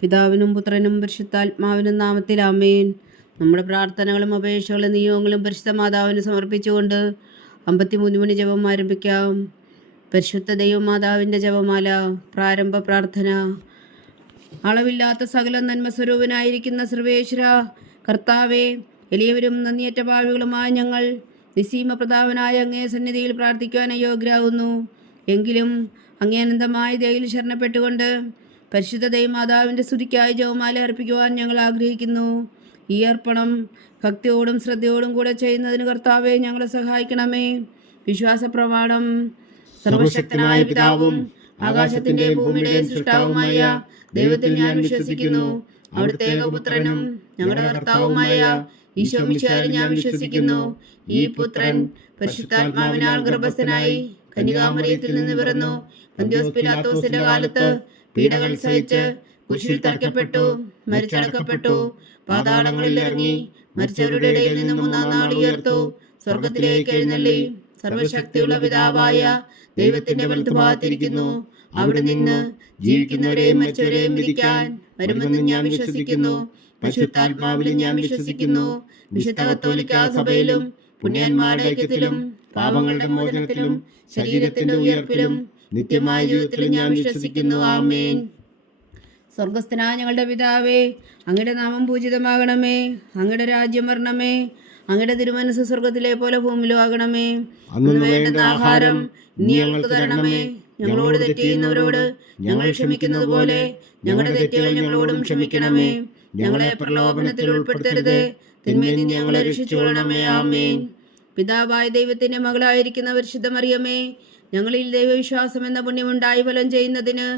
പിതാവിനും പുത്രനും പരിശുദ്ധാത്മാവിനും നാമത്തിൽ ആമേൻ. നമ്മുടെ പ്രാർത്ഥനകളും അപേക്ഷകളും നിയോഗങ്ങളും പരിശുദ്ധ മാതാവിന് സമർപ്പിച്ചുകൊണ്ട് 53 മണി ജപം ആരംഭിക്കാം. പരിശുദ്ധ ദൈവമാതാവിൻ്റെ ജപമാല. പ്രാരംഭ പ്രാർത്ഥന. അളവില്ലാത്ത സകല നന്മസ്വരൂപനായിരിക്കുന്ന സർവേശ്വര കർത്താവെ, എളിയവരും നന്ദിയറ്റ പാവികളുമായ ഞങ്ങൾ നിസ്സീമ പ്രതാപനായ അങ്ങേ സന്നിധിയിൽ പ്രാർത്ഥിക്കുവാൻ അയോഗ്യരാകുന്നു. എങ്കിലും അങ്ങേ അനന്തമായ ദയയിൽ ശരണപ്പെട്ടുകൊണ്ട് പരിശുദ്ധ ദൈവമാതാവിൻ്റെ സ്തുതിക്കായി ജപമാല അർപ്പിക്കുവാൻ ഞങ്ങൾ ആഗ്രഹിക്കുന്നു. ഈ അർപ്പണം ഭക്തിയോടും ശ്രദ്ധയോടും കൂടെ ചെയ്യുന്നതിന് കർത്താവെ ഞങ്ങളെ സഹായിക്കണമേ. വിശ്വാസ പ്രമാണം. സർവശക്തനായ പിതാവും ആകാശത്തിൻ്റെയും ഭൂമിയുടെയും സൃഷ്ടാവുമായ ദൈവത്തിൽ ഞാൻ വിശ്വസിക്കുന്നു. അവിടുത്തെ ഏകപുത്രനും ഞങ്ങളുടെ കർത്താവുമായ ഈശോ മിശിഹായിൽ ഞാൻ വിശ്വസിക്കുന്നു. ഈ പുത്രൻ പരിശുദ്ധാത്മാവിനാൽ ഗർഭസ്ഥനായി കന്യകാമറിയത്തിൽ നിന്ന് പിറന്നു. പന്തിയോസ് പിലാത്തോസിന്റെ കാലത്ത് പീഡകൾ സഹിച്ച് കുരിശിൽ തറയ്ക്കപ്പെട്ടു, മരിച്ചടക്കപ്പെട്ടു, പാതാളങ്ങളിൽ ഇറങ്ങി, മരിച്ചവരുടെ ഇടയിൽ നിന്ന് 3-ാം നാൾ ഉയർത്തു, സ്വർഗത്തിലേക്ക് എഴുന്നള്ളി, സർവശക്തിയുള്ള പിതാവായ ദൈവത്തിന്റെ വലത്തുഭാഗത്തിരിക്കുന്നു. അവിടെ നിന്ന് ജീവിക്കുന്നവരെയും മരിച്ചവരെയും വിധിക്കാൻ വരുമെന്ന് ഞാൻ വിശ്വസിക്കുന്നു. പരിശുദ്ധാത്മാവിലും ഞാൻ വിശ്വസിക്കുന്നു. വിശുദ്ധ കത്തോലിക്കാ സഭയിലും പുണ്യന്മാരുടെ ഐക്യത്തിലും പാപങ്ങളുടെ മോചനത്തിലും ശരീരത്തിന്റെ ഉയർപ്പിലും നിത്യമായ ജീവിതത്തിലും ഞാൻ വിശ്വസിക്കുന്നു. ആമേൻ. സ്വർഗസ്ഥനായ ഞങ്ങളുടെ പിതാവേ, അങ്ങയുടെ നാമം പൂജിതമാകണമേ. അങ്ങയുടെ രാജ്യം വരണമേ. അങ്ങയുടെ തിരുമനസ് സ്വർഗത്തിലെ പോലെ ഭൂമിയിലും ആകണമേ. അന്ന് വേണ്ടുന്ന ആഹാരം ഇനി ഞങ്ങൾക്ക് തരണമേ. ഞങ്ങളോട് തെറ്റ് ചെയ്യുന്നവരോട് ഞങ്ങൾ ക്ഷമിക്കുന്നത് പോലെ ഞങ്ങളുടെ തെറ്റുകൾ ഞങ്ങളോടും ക്ഷമിക്കണമേ. ഞങ്ങളെ പ്രലോഭനത്തിൽ ഉൾപ്പെടുത്തരുത്, തിന്മയിൽ നിന്ന് ഞങ്ങളെ രക്ഷിച്ചുകൊള്ളണമേ. ആമേൻ. പിതാവായ ദൈവത്തിന്റെ മകളായിരിക്കുന്ന പരിശുദ്ധ മറിയമേ, ഞങ്ങളിൽ ദൈവവിശ്വാസം എന്ന പുണ്യമുണ്ടായി ഫലം ചെയ്യുന്നതിന്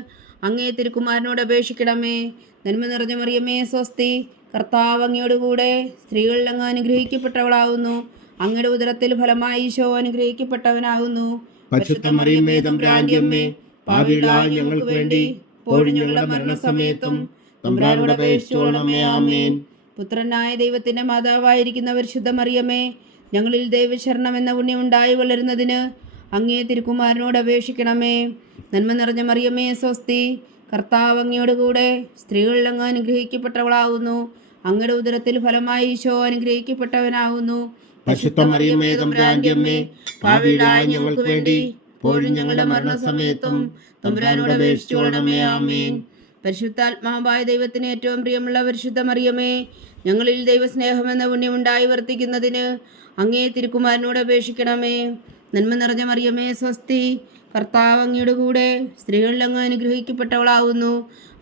അങ്ങേ തിരുക്കുമാരനോട് അപേക്ഷിക്കണമേ. നന്മ നിറഞ്ഞ മറിയമേ സ്വസ്തി, കർത്താവ് അങ്ങയോടുകൂടെ സ്ത്രീകളിൽ അങ്ങ് അനുഗ്രഹിക്കപ്പെട്ടവളാകുന്നു. അങ്ങയുടെ ഉദരത്തിൽ ഫലമായി ഈശോ അനുഗ്രഹിക്കപ്പെട്ടവനാകുന്നു. പരിശുദ്ധ മറിയമേ തമ്പുരാന്റെ അമ്മേ, പാപികളായ ഞങ്ങൾക്ക് വേണ്ടി ഇപ്പോഴും ഞങ്ങളുടെ മരണസമയത്തും തമ്പുരാനോട് അപേക്ഷിച്ചുകൊള്ളണമേ. ആമേൻ. പുത്രനായ ദൈവത്തിന്റെ മാതാവായിരിക്കുന്ന പരിശുദ്ധ മറിയമേ, ഞങ്ങളിൽ ദൈവശരണം എന്ന പുണ്യമുണ്ടായി വളരുന്നതിന് അങ്ങേ തിരുക്കുമാരനോട് അപേക്ഷിക്കണമേ. നന്മ നിറഞ്ഞ മറിയമേ സ്വസ്തി, കർത്താവ് അങ്ങയോടുകൂടെ സ്ത്രീകളിൽ അങ്ങ് അനുഗ്രഹിക്കപ്പെട്ടവളാകുന്നു. അങ്ങയുടെ ഉദരത്തിൽ ഫലമായി ഈശോ അനുഗ്രഹിക്കപ്പെട്ടവനാകുന്നു. പരിശുദ്ധ മറിയമേ തമ്പുരാന്റെ അമ്മേ, പാപികളായ ഞങ്ങൾക്ക് വേണ്ടി ഇപ്പോഴും ഞങ്ങളുടെ മരണസമയത്തും തമ്പുരാനോട് അപേക്ഷിച്ചുകൊള്ളണമേ. ആമേൻ. പരിശുദ്ധാത്മാവായ ദൈവത്തിന് ഏറ്റവും പ്രിയമുള്ള പരിശുദ്ധ മറിയമേ, ഞങ്ങളിൽ ദൈവസ്നേഹം എന്ന പുണ്യമുണ്ടായി വർത്തിക്കുന്നതിന് അങ്ങേ തിരുക്കുമാരനോട് അപേക്ഷിക്കണമേ. നന്മ നിറഞ്ഞ മറിയമേ സ്വസ്തി, കർത്താവ് അങ്ങയുടെ കൂടെ സ്ത്രീകളിൽ അങ്ങ് അനുഗ്രഹിക്കപ്പെട്ടവളാകുന്നു.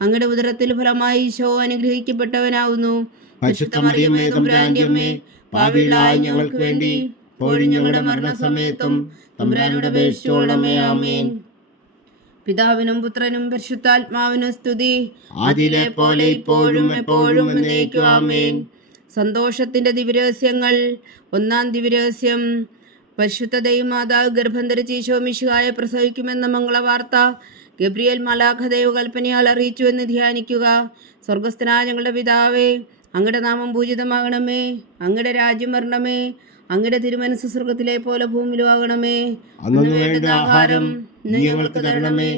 അങ്ങയുടെ ഉദരത്തിൽ ഫലമായി ഈശോ അനുഗ്രഹിക്കപ്പെട്ടവനാകുന്നു. പരിശുദ്ധ മറിയമേ തമ്പുരാന്റെ അമ്മേ, പാപികളായ ഞങ്ങൾക്ക് വേണ്ടി ഇപ്പോഴും ഞങ്ങളുടെ മരണസമയത്തും തമ്പുരാനോട് അപേക്ഷിച്ചുകൊള്ളണമേ. ആമേൻ. പിതാവിനും പുത്രനും പരിശുദ്ധാത്മാവിനും സ്തുതി, ആദിയിലെ പോലെ ഇപ്പോഴും എപ്പോഴും എന്നേക്കും. ആമേൻ. സന്തോഷത്തിന്റെ ദിവ്യരഹസ്യങ്ങൾ. 1-ാം ദിവ്യരഹസ്യം. പരിശുദ്ധ ദൈവമാതാവ് ഗർഭം ധരിച്ച് ഈശോ മിശിഹായെ പ്രസവിക്കുമെന്ന മംഗളവാർത്ത ഗബ്രിയേൽ മാലാഖ ദൈവകൽപ്പനയാൽ അറിയിച്ചു എന്ന് ധ്യാനിക്കുക. സ്വർഗസ്ഥനായ ഞങ്ങളുടെ പിതാവേ, അങ്ങയുടെ നാമം പൂജിതമാകണമേ. അങ്ങയുടെ രാജ്യം വരണമേ. അങ്ങയുടെ തിരുമനസ് സ്വർഗത്തിലെ പോലെ ഭൂമിയിലും ആകണമേ. അന്ന് വേണ്ട ആഹാരം ഞങ്ങൾക്ക് തരണമേ.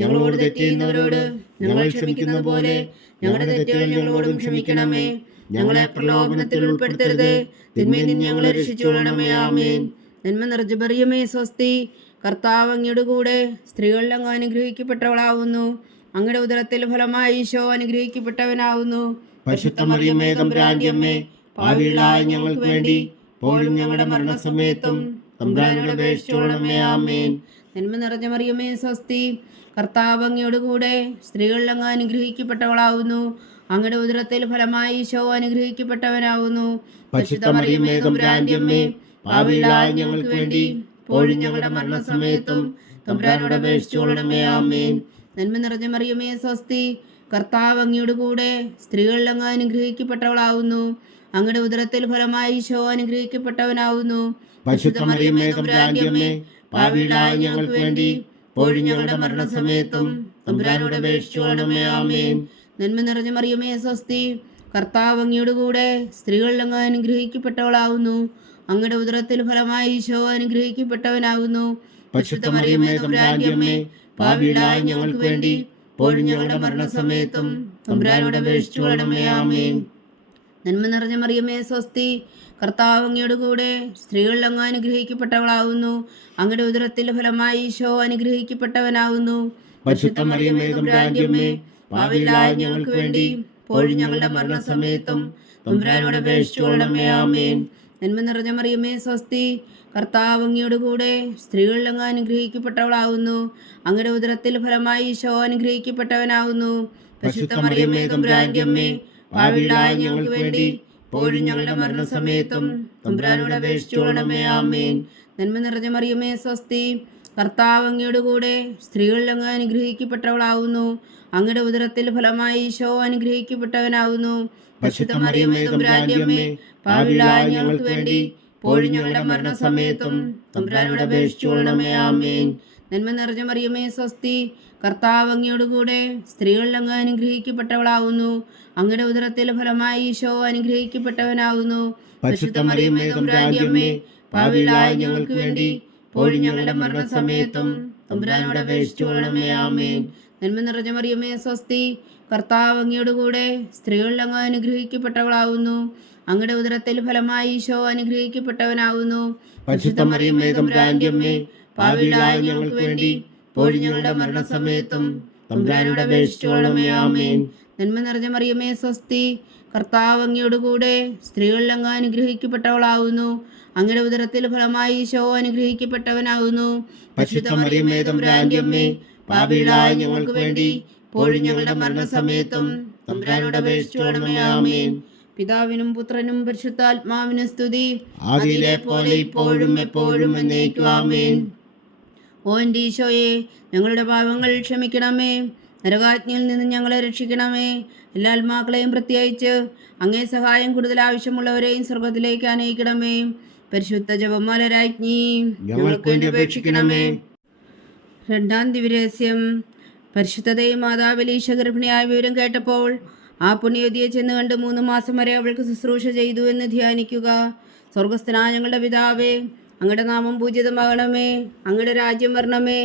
ഞങ്ങളോട് തെറ്റ് ചെയ്യുന്നവരോട് ഞങ്ങൾ ക്ഷമിക്കുന്ന പോലെ ഞങ്ങളുടെ തെറ്റുകൾ ഞങ്ങളോടും ക്ഷമിക്കണമേ. ഞങ്ങളെ പ്രലോഭനത്തിൽ ഉൾപ്പെടുത്തരുത്, തിന്മയിൽ നിന്ന് ഞങ്ങളെ രക്ഷിച്ചുകൊള്ളണമേ. ആമേൻ. നന്മ നിറഞ്ഞ മറിയമേ സ്വസ്തി, കർത്താവ് അങ്ങയുടെ കൂടെ സ്ത്രീകളിൽ അങ്ങ് അനുഗ്രഹിക്കപ്പെട്ടവളാകുന്നു. അങ്ങയുടെ ഉദരത്തിൽ ഫലമായി ഈശോ അനുഗ്രഹിക്കപ്പെട്ടവനാകുന്നു. പരിശുദ്ധ മറിയമേ തമ്പുരാന്റെ അമ്മേ, പാപികളായ ഞങ്ങൾക്ക് വേണ്ടി ഇപ്പോഴും ഞങ്ങളുടെ മരണസമയത്തും തമ്പുരാനോട് അപേക്ഷിച്ചുകൊള്ളണമേ. ആമേൻ. നന്മ നിറഞ്ഞ മറിയമേ സ്വസ്തി, കർത്താവ് അങ്ങയുടെ കൂടെ സ്ത്രീകളിൽ അങ്ങ് അനുഗ്രഹിക്കപ്പെട്ടവളാകുന്നു. അങ്ങയുടെ ഉദരത്തിൽ ഫലമായി ഈശോ അനുഗ്രഹിക്കപ്പെട്ടവനാകുന്നു. പരിശുദ്ധ മറിയമേ തമ്പുരാന്റെ അമ്മേ, പാപികളായ ഞങ്ങൾക്ക് വേണ്ടി ഇപ്പോഴും ഞങ്ങളുടെ മരണസമയത്തും തമ്പുരാനോട് അപേക്ഷിച്ചുകൊള്ളണമേ. ആമേൻ. നന്മ നിറഞ്ഞ മറിയമേ സ്വസ്തി, കർത്താവ് അങ്ങയുടെ കൂടെ സ്ത്രീകളിൽ അങ്ങ് അനുഗ്രഹിക്കപ്പെട്ടവളാകുന്നു. അങ്ങയുടെ ഉദരത്തിൽ ഫലമായി ഈശോ അനുഗ്രഹിക്കപ്പെട്ടവനാകുന്നു. പരിശുദ്ധ മറിയമേ തമ്പുരാന്റെ അമ്മേ, പാപികളായ ഞങ്ങൾക്ക് വേണ്ടി ഇപ്പോഴും ഞങ്ങളുടെ മരണസമയത്തും തമ്പുരാനോട് അപേക്ഷിച്ചുകൊള്ളണമേ. ആമേൻ. നന്മ നിറഞ്ഞ മറിയമേ സ്വസ്തി, കർത്താവ് അങ്ങയുടെ കൂടെ സ്ത്രീകളിൽ അങ്ങ് അനുഗ്രഹിക്കപ്പെട്ടവളാകുന്നു. അങ്ങയുടെ ഉദരത്തിൽ ഫലമായി ഈശോ അനുഗ്രഹിക്കപ്പെട്ടവനാകുന്നു. പരിശുദ്ധ മറിയമേ തമ്പുരാന്റെ അമ്മേ, പാപികളായ ഞങ്ങൾക്ക് വേണ്ടി ഇപ്പോഴും ഞങ്ങളുടെ മരണസമയത്തും തമ്പുരാനോട് അപേക്ഷിച്ചു കൊള്ളണമേ. ആമേൻ. നന്മ നിറഞ്ഞ മറിയമേ സ്വസ്തി, കർത്താവ് അങ്ങയോട് കൂടെ സ്ത്രീകളിൽ അങ്ങ് അനുഗ്രഹിക്കപ്പെട്ടവളാവുന്നു. അങ്ങയുടെ ഉദരത്തിന്റെ ഫലമായി ഈശോ അനുഗ്രഹിക്കപ്പെട്ടവനാവുന്നു. പരിശുദ്ധ മറിയമേ തമ്പുരാന്റെ അമ്മേ, പാപികളായ ഞങ്ങൾക്ക് വേണ്ടി ഇപ്പോഴും ഞങ്ങളുടെ മരണസമയത്തും തമ്പുരാനോട് അപേക്ഷിച്ചു കൊള്ളണമേ. ആമേൻ. നന്മ നിറഞ്ഞ മറിയമേ സ്വസ്തി, കർത്താവ് അങ്ങയോട് കൂടെ സ്ത്രീകളിൽ അങ്ങ് അനുഗ്രഹിക്കപ്പെട്ടവളാവുന്നു. അങ്ങയുടെ ഉദരത്തിൽ ഫലമായി ഈശോ അനുഗ്രഹിക്കപ്പെട്ടവനാവുന്നു. പരിശുദ്ധ മറിയമേ തമ്പുരാന്റെ അമ്മേ, പാപികളായ ഞങ്ങൾക്ക് വേണ്ടി ഇപ്പോഴും ഞങ്ങളുടെ മരണസമയത്തും തമ്പുരാനോട് അപേക്ഷിച്ചു കൊള്ളണമേ. ആമേൻ. നന്മ നിറഞ്ഞ മറിയമേ സ്വസ്തി, കർത്താവ് അങ്ങയോട് കൂടെ സ്ത്രീകളിൽ അങ്ങ് അനുഗ്രഹിക്കപ്പെട്ടവളാവുന്നു. അങ്ങയുടെ ഉദരത്തിൽ ഫലമായി ഈശോ അനുഗ്രഹിക്കപ്പെട്ടവനാവുന്നു. പരിശുദ്ധ മറിയമേ തമ്പുരാന്റെ അമ്മേ, പാപികളായ ഞങ്ങൾക്ക് വേണ്ടി ഇപ്പോഴും ഞങ്ങളുടെ മരണസമയത്തും തമ്പുരാനോട് അപേക്ഷിച്ചു കൊള്ളണമേ. ആമേൻ. നന്മ നിറഞ്ഞ മറിയമേ സ്വസ്തി, കർത്താവ് അങ്ങയോട് കൂടെ സ്ത്രീകളിൽ അങ്ങ് അനുഗ്രഹിക്കപ്പെട്ടവളാവുന്നു. അങ്ങയുടെ ഉദരത്തിൽ ഫലമായി ഈശോ അനുഗ്രഹിക്കപ്പെട്ടവനാവുന്നു. പരിശുദ്ധ മറിയമേ തമ്പുരാന്റെ അമ്മേ, പാപികളായ ഞങ്ങൾക്ക് വേണ്ടി ഇപ്പോഴും ഞങ്ങളുടെ മരണസമയത്തും തമ്പുരാനോട് അപേക്ഷിച്ചു കൊള്ളണമേ. ആമേൻ. നന്മ നിറഞ്ഞ മറിയമേ സ്വസ്തി, കർത്താവ് അങ്ങയോട് കൂടെ സ്ത്രീകളിൽ അങ്ങ് അനുഗ്രഹിക്കപ്പെട്ടവളാവുന്നു. അങ്ങയുടെ ഉദരത്തിൽ ഫലമായി ഈശോ അനുഗ്രഹിക്കപ്പെട്ടവനാവുന്നു. പരിശുദ്ധ മറിയമേ തമ്പുരാന്റെ അമ്മേ, പാപികളായ ഞങ്ങൾക്ക് വേണ്ടി ഇപ്പോഴും ഞങ്ങളുടെ മരണസമയത്തും തമ്പുരാനോട് അപേക്ഷിച്ചു കൊള്ളണമേ. ആമേൻ. നന്മ നിറഞ്ഞ മറിയമേ സ്വസ്തി, കർത്താവ് അങ്ങയോട് കൂടെ സ്ത്രീകളിൽ അങ്ങ് അനുഗ്രഹിക്കപ്പെട്ടവളാവുന്നു. അങ്ങയുടെ ഉദരത്തിൽ ഫലമായി ഈശോ അനുഗ്രഹിക്കപ്പെട്ടവനാവുന്നു. പരിശുദ്ധ മറിയമേ തമ്പുരാന്റെ അമ്മേ, പാപികളായ ഞങ്ങൾക്ക് വേണ്ടി ഇപ്പോഴും ഞങ്ങളുടെ മരണസമയത്തും തമ്പുരാനോട് അപേക്ഷിച്ചു കൊള്ളണമേ. ആമേൻ. പിതാവിനും പുത്രനും പരിശുദ്ധാത്മാവിനും സ്തുതി, ആദിയിലെ പോലെ ഇപ്പോഴും എപ്പോഴും എന്നേക്കും. ആമേൻ. ഓ എൻ്റെ ഈശോയെ, ഞങ്ങളുടെ പാപങ്ങൾ ക്ഷമിക്കണമേ. നരകാജ്ഞയിൽ നിന്ന് ഞങ്ങളെ രക്ഷിക്കണമേ. എല്ലാ ആത്മാക്കളെയും പ്രത്യേകിച്ച് അങ്ങേ സഹായം കൂടുതൽ ആവശ്യമുള്ളവരെയും സ്വർഗത്തിലേക്ക് അനയിക്കണമേ. പരിശുദ്ധ ജപമാല രാജ്ഞി, ഞങ്ങൾക്ക് വേണ്ടി അപേക്ഷിക്കണമേ. രണ്ടാം ദിവരഹസ്യം. പരിശുദ്ധതയും മാതാവലീശ ഗർഭിണിയായ വിവരം കേട്ടപ്പോൾ ആ പുണ്യവതിയെ ചെന്ന് കണ്ട് 3 മാസം വരെ അവൾക്ക് ശുശ്രൂഷ ചെയ്തു എന്ന് ധ്യാനിക്കുക. സ്വർഗസ്ഥനായ ഞങ്ങളുടെ പിതാവേ, അങ്ങയുടെ നാമം പൂജിതമാകണമേ. അങ്ങയുടെ രാജ്യം വരണമേ.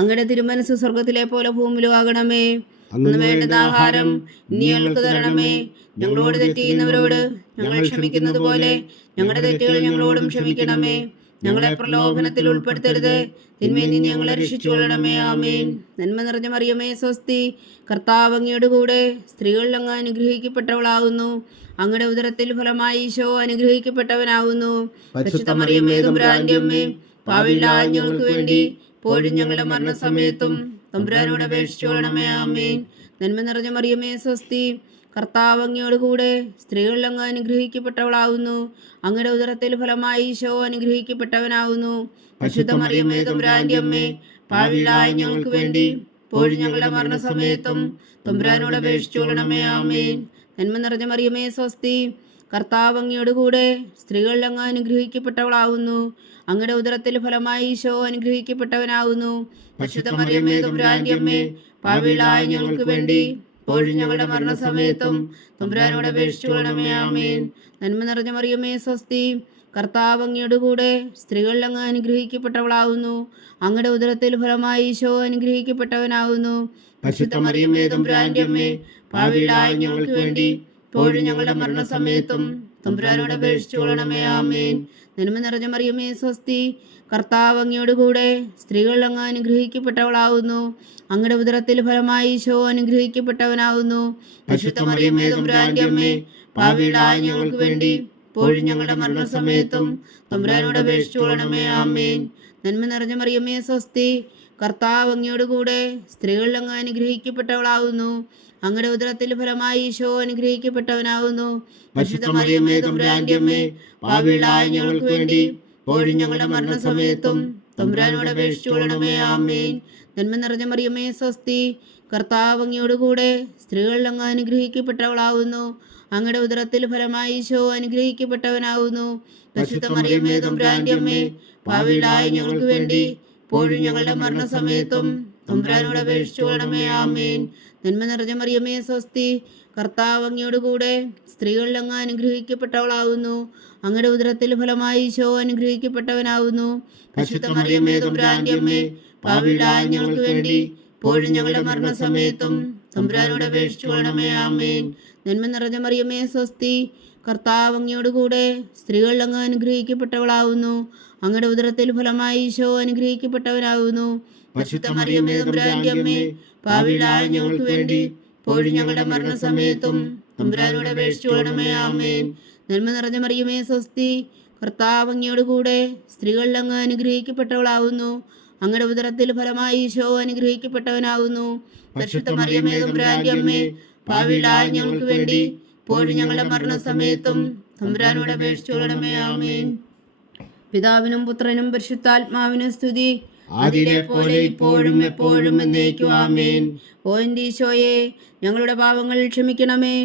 അങ്ങയുടെ തിരുമനസ് സ്വർഗത്തിലെ പോലെ ഭൂമിയിലും ആകണമേ. അന്ന് വേണ്ടുന്ന ആഹാരം ഇനി ഞങ്ങൾക്ക് തരണമേ. ഞങ്ങളോട് തെറ്റ് ചെയ്യുന്നവരോട് ഞങ്ങൾ ക്ഷമിക്കുന്നത് പോലെ ഞങ്ങളുടെ തെറ്റുകൾ ഞങ്ങളോടും ക്ഷമിക്കണമേ. ഞങ്ങളെ പ്രലോഭനത്തിൽ ഉൾപ്പെടുത്തരുത്, തിന്മയിൽ നിന്ന് ഞങ്ങളെ രക്ഷിച്ചു കൊള്ളണമേ. ആമേൻ. നന്മ നിറഞ്ഞ മറിയമേ സ്വസ്തി, കർത്താവ് അങ്ങയോട് കൂടെ സ്ത്രീകളിൽ അങ്ങ് അനുഗ്രഹിക്കപ്പെട്ടവളാകുന്നു. അങ്ങയുടെ ഉദരത്തിൽ ഫലമായി ഈശോ അനുഗ്രഹിക്കപ്പെട്ടവനാകുന്നു. പരിശുദ്ധ മറിയമേ തമ്പുരാന്റെ അമ്മേ, പാപികളായ ഞങ്ങൾക്ക് വേണ്ടി ഇപ്പോഴും ഞങ്ങളുടെ മരണസമയത്തും തമ്പുരാനോട് അപേക്ഷിച്ചു കൊള്ളണമേ. ആമേൻ. നന്മ നിറഞ്ഞ മറിയമേ സ്വസ്തി, കർത്താവ് അങ്ങയോട് കൂടെ സ്ത്രീകളിൽ അങ്ങ് അനുഗ്രഹിക്കപ്പെട്ടവളാകുന്നു. അങ്ങയുടെ ഉദരത്തിൽ ഫലമായി ഈശോ അനുഗ്രഹിക്കപ്പെട്ടവനാകുന്നു. പരിശുദ്ധ മറിയമേ തമ്പുരാന്റെ അമ്മേ, പാപികളായ ഞങ്ങൾക്ക് വേണ്ടി ഇപ്പോഴും ഞങ്ങളുടെ മരണസമയത്തും തമ്പുരാനോട് അപേക്ഷിച്ചു കൊള്ളണമേ. ആമേൻ. നന്മ നിറഞ്ഞ മറിയമേ സ്വസ്തി, കർത്താവ് അങ്ങയോട് കൂടെ സ്ത്രീകളിൽ അങ്ങ് അനുഗ്രഹിക്കപ്പെട്ടവളാകുന്നു. അങ്ങയുടെ ഉദരത്തിൽ ഫലമായി ഈശോ അനുഗ്രഹിക്കപ്പെട്ടവനാകുന്നു. പരിശുദ്ധ മറിയമേ തമ്പുരാന്റെ അമ്മേ, പാപികളായ ഞങ്ങൾക്ക് വേണ്ടി ഇപ്പോഴും ഞങ്ങളുടെ മരണസമയത്തും തമ്പുരാനോട് അപേക്ഷിച്ചു കൊള്ളണമേ. ആമേൻ. നന്മ നിറഞ്ഞ മറിയമേ സ്വസ്തി, കർത്താവ് അങ്ങയോട് കൂടെ സ്ത്രീകളിൽ അങ്ങ് അനുഗ്രഹിക്കപ്പെട്ടവളാകുന്നു. അങ്ങയുടെ ഉദരത്തിൽ ഫലമായി ഈശോ അനുഗ്രഹിക്കപ്പെട്ടവനാകുന്നു. പരിശുദ്ധ മറിയമേ തമ്പുരാന്റെ അമ്മേ, പാപികളായ ഞങ്ങൾക്ക് വേണ്ടി ഇപ്പോഴും ഞങ്ങളുടെ മരണസമയത്തും തമ്പുരാനോട് അപേക്ഷിച്ചു കൊള്ളണമേ. ആമേൻ. നന്മ നിറഞ്ഞ മറിയമേ സ്വസ്തി, കർത്താവ് അങ്ങയോട് കൂടെ സ്ത്രീകളിൽ അങ്ങ് അനുഗ്രഹിക്കപ്പെട്ടവളാകുന്നു. അങ്ങയുടെ ഉദരത്തിൽ ഫലമായി ഈശോ അനുഗ്രഹിക്കപ്പെട്ടവനാകുന്നു. പരിശുദ്ധ മറിയമേ തമ്പുരാന്റെ അമ്മേ, പാപികളായ ഞങ്ങൾക്ക് വേണ്ടി ഇപ്പോഴും ഞങ്ങളുടെ മരണസമയത്തും തമ്പുരാനോട് അപേക്ഷിച്ചു കൊള്ളണമേ. ആമേൻ. നന്മ നിറഞ്ഞ മറിയമേ സ്വസ്തി, കർത്താവ് അങ്ങയോട് കൂടെ സ്ത്രീകളിൽ അങ്ങ് അനുഗ്രഹിക്കപ്പെട്ടവളാകുന്നു. അങ്ങയുടെ ഉദരത്തിൽ ഫലമായി ഈശോ അനുഗ്രഹിക്കപ്പെട്ടവനാകുന്നു. പരിശുദ്ധ മറിയമേ തമ്പുരാന്റെ അമ്മേ, പാപികളായ ഞങ്ങൾക്ക് വേണ്ടി ഇപ്പോഴും ഞങ്ങളുടെ മരണസമയത്തും തമ്പുരാനോട് അപേക്ഷിച്ചു കൊള്ളണമേ. ആമേൻ. നന്മ നിറഞ്ഞ മറിയമേ സ്വസ്തി, കർത്താവ് അങ്ങയോട് കൂടെ സ്ത്രീകളിൽ അങ്ങ് അനുഗ്രഹിക്കപ്പെട്ടവളാകുന്നു. അങ്ങയുടെ ഉദരത്തിൽ ഫലമായി ഈശോ അനുഗ്രഹിക്കപ്പെട്ടവനാകുന്നു. പരിശുദ്ധ മറിയമേ തമ്പുരാന്റെ അമ്മേ, പാപികളായ ഞങ്ങൾക്ക് വേണ്ടി ഇപ്പോഴും ഞങ്ങളുടെ മരണസമയത്തും തമ്പുരാനോട് അപേക്ഷിച്ചു കൊള്ളണമേ. ആമേൻ. നന്മ നിറഞ്ഞ മറിയമേ സ്വസ്തി, കർത്താവ് അങ്ങയോട് കൂടെ സ്ത്രീകളിൽ അങ്ങ് അനുഗ്രഹിക്കപ്പെട്ടവളാകുന്നു. അങ്ങയുടെ ഉദരത്തിൽ ഫലമായി ഈശോ അനുഗ്രഹിക്കപ്പെട്ടവനാകുന്നു. പരിശുദ്ധ മറിയമേ തമ്പുരാന്റെ അമ്മേ, പാപികളായ ഞങ്ങൾക്ക് വേണ്ടി ഇപ്പോഴും ഞങ്ങളുടെ മരണസമയത്തും തമ്പുരാനോട് അപേക്ഷിച്ചു കൊള്ളണമേ. ആമേൻ. നന്മ നിറഞ്ഞ മറിയമേ സ്വസ്തി, കർത്താവ് അങ്ങയോട് കൂടെ സ്ത്രീകൾ അങ്ങ് അനുഗ്രഹിക്കപ്പെട്ടവളാവുന്നു. അങ്ങയുടെ ഉദരത്തിൽ ഫലമായി ഈശോ അനുഗ്രഹിക്കപ്പെട്ടവനാകുന്നു. പരിശുദ്ധ മറിയമേ തമ്പുരാന്റെ അമ്മേ, പാപികളായ ഞങ്ങൾക്ക് വേണ്ടി ഇപ്പോഴും ഞങ്ങളുടെ മരണസമയത്തും തമ്പുരാനോട് അപേക്ഷിച്ചു കൊള്ളണമേ. ആമേൻ. നന്മ നിറഞ്ഞ മറിയമേ സ്വസ്തി, കർത്താവ് അങ്ങയോട് കൂടെ സ്ത്രീകൾ അങ്ങ് അനുഗ്രഹിക്കപ്പെട്ടവളാവുന്നു. അങ്ങയുടെ ഉദരത്തിൽ ഫലമായി ഈശോ അനുഗ്രഹിക്കപ്പെട്ടവനാകുന്നു. പരിശുദ്ധ മറിയമേ തമ്പുരാന്റെ അമ്മേ, പാപികളായ ഞങ്ങൾക്ക് വേണ്ടി ഇപ്പോഴും ഞങ്ങളുടെ മരണസമയത്തും തമ്പുരാനോട് അപേക്ഷിച്ചു കൊള്ളണമേ. ആമേൻ. പിതാവിനും പുത്രനും പരിശുദ്ധാത്മാവിനും സ്തുതി, ആദിയിലെ പോലെ ഇപ്പോഴും എപ്പോഴും എന്നേക്കും. ആമേൻ. ഓ എൻ്റെ ഈശോയെ, ഞങ്ങളുടെ പാപങ്ങൾ ക്ഷമിക്കണമേ.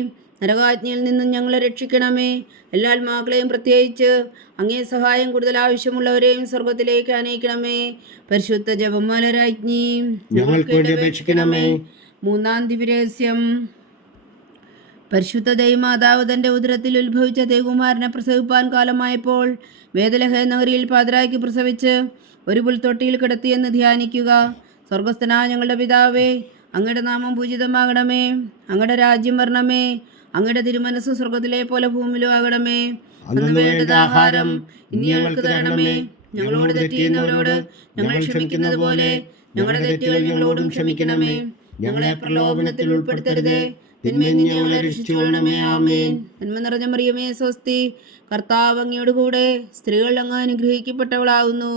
നരകാജ്ഞയിൽ നിന്നും ഞങ്ങളെ രക്ഷിക്കണമേ. എല്ലാ ആത്മാക്കളെയും പ്രത്യേകിച്ച് അങ്ങേ സഹായം കൂടുതൽ ആവശ്യമുള്ളവരെയും സ്വർഗത്തിലേക്ക് അനയിക്കണമേ. പരിശുദ്ധ ജപമാല രാജ്ഞി, ഞങ്ങൾക്ക് വേണ്ടി അപേക്ഷിക്കണമേ. മൂന്നാം ദിവ്യരഹസ്യം. പരിശുദ്ധ ദൈവമാതാവ് തൻ്റെ ഉദരത്തിൽ ഉത്ഭവിച്ച ദേവകുമാരനെ പ്രസവിപ്പാൻ കാലമായപ്പോൾ വേദലഹ നഗരിയിൽ പാതിരായ്ക്ക് പ്രസവിച്ച് ഒരു പുൽത്തൊട്ടിയിൽ കിടത്തിയെന്ന് ധ്യാനിക്കുക. സ്വർഗസ്ഥനായ ഞങ്ങളുടെ പിതാവേ, അങ്ങയുടെ നാമം പൂജിതമാകണമേ. അങ്ങയുടെ രാജ്യം വരണമേ. അങ്ങയുടെ തിരുമനസ് സ്വർഗത്തിലെ പോലെ ഭൂമിയിലും ആകണമേ. അന്ന് വേണ്ടത് ആഹാരം ഇനി ഞങ്ങൾക്ക് തരണമേ. ഞങ്ങളോട് തെറ്റ് ചെയ്യുന്നവരോട് ഞങ്ങൾ ക്ഷമിക്കുന്നത് പോലെ ഞങ്ങളുടെ തെറ്റുകൾ ഞങ്ങളോടും ക്ഷമിക്കണമേ. ഞങ്ങളെ പ്രലോഭനത്തിൽ ഉൾപ്പെടുത്തരുതേ, തിന്മയിൽ നിന്ന് ഞങ്ങളെ രക്ഷിച്ചുകൊള്ളണമേ. ആമേൻ. നന്മ നിറഞ്ഞ മറിയമേ സ്വസ്തി, കർത്താവ് അങ്ങയോട് കൂടെ സ്ത്രീകൾ അങ്ങ് അനുഗ്രഹിക്കപ്പെട്ടവളാകുന്നു.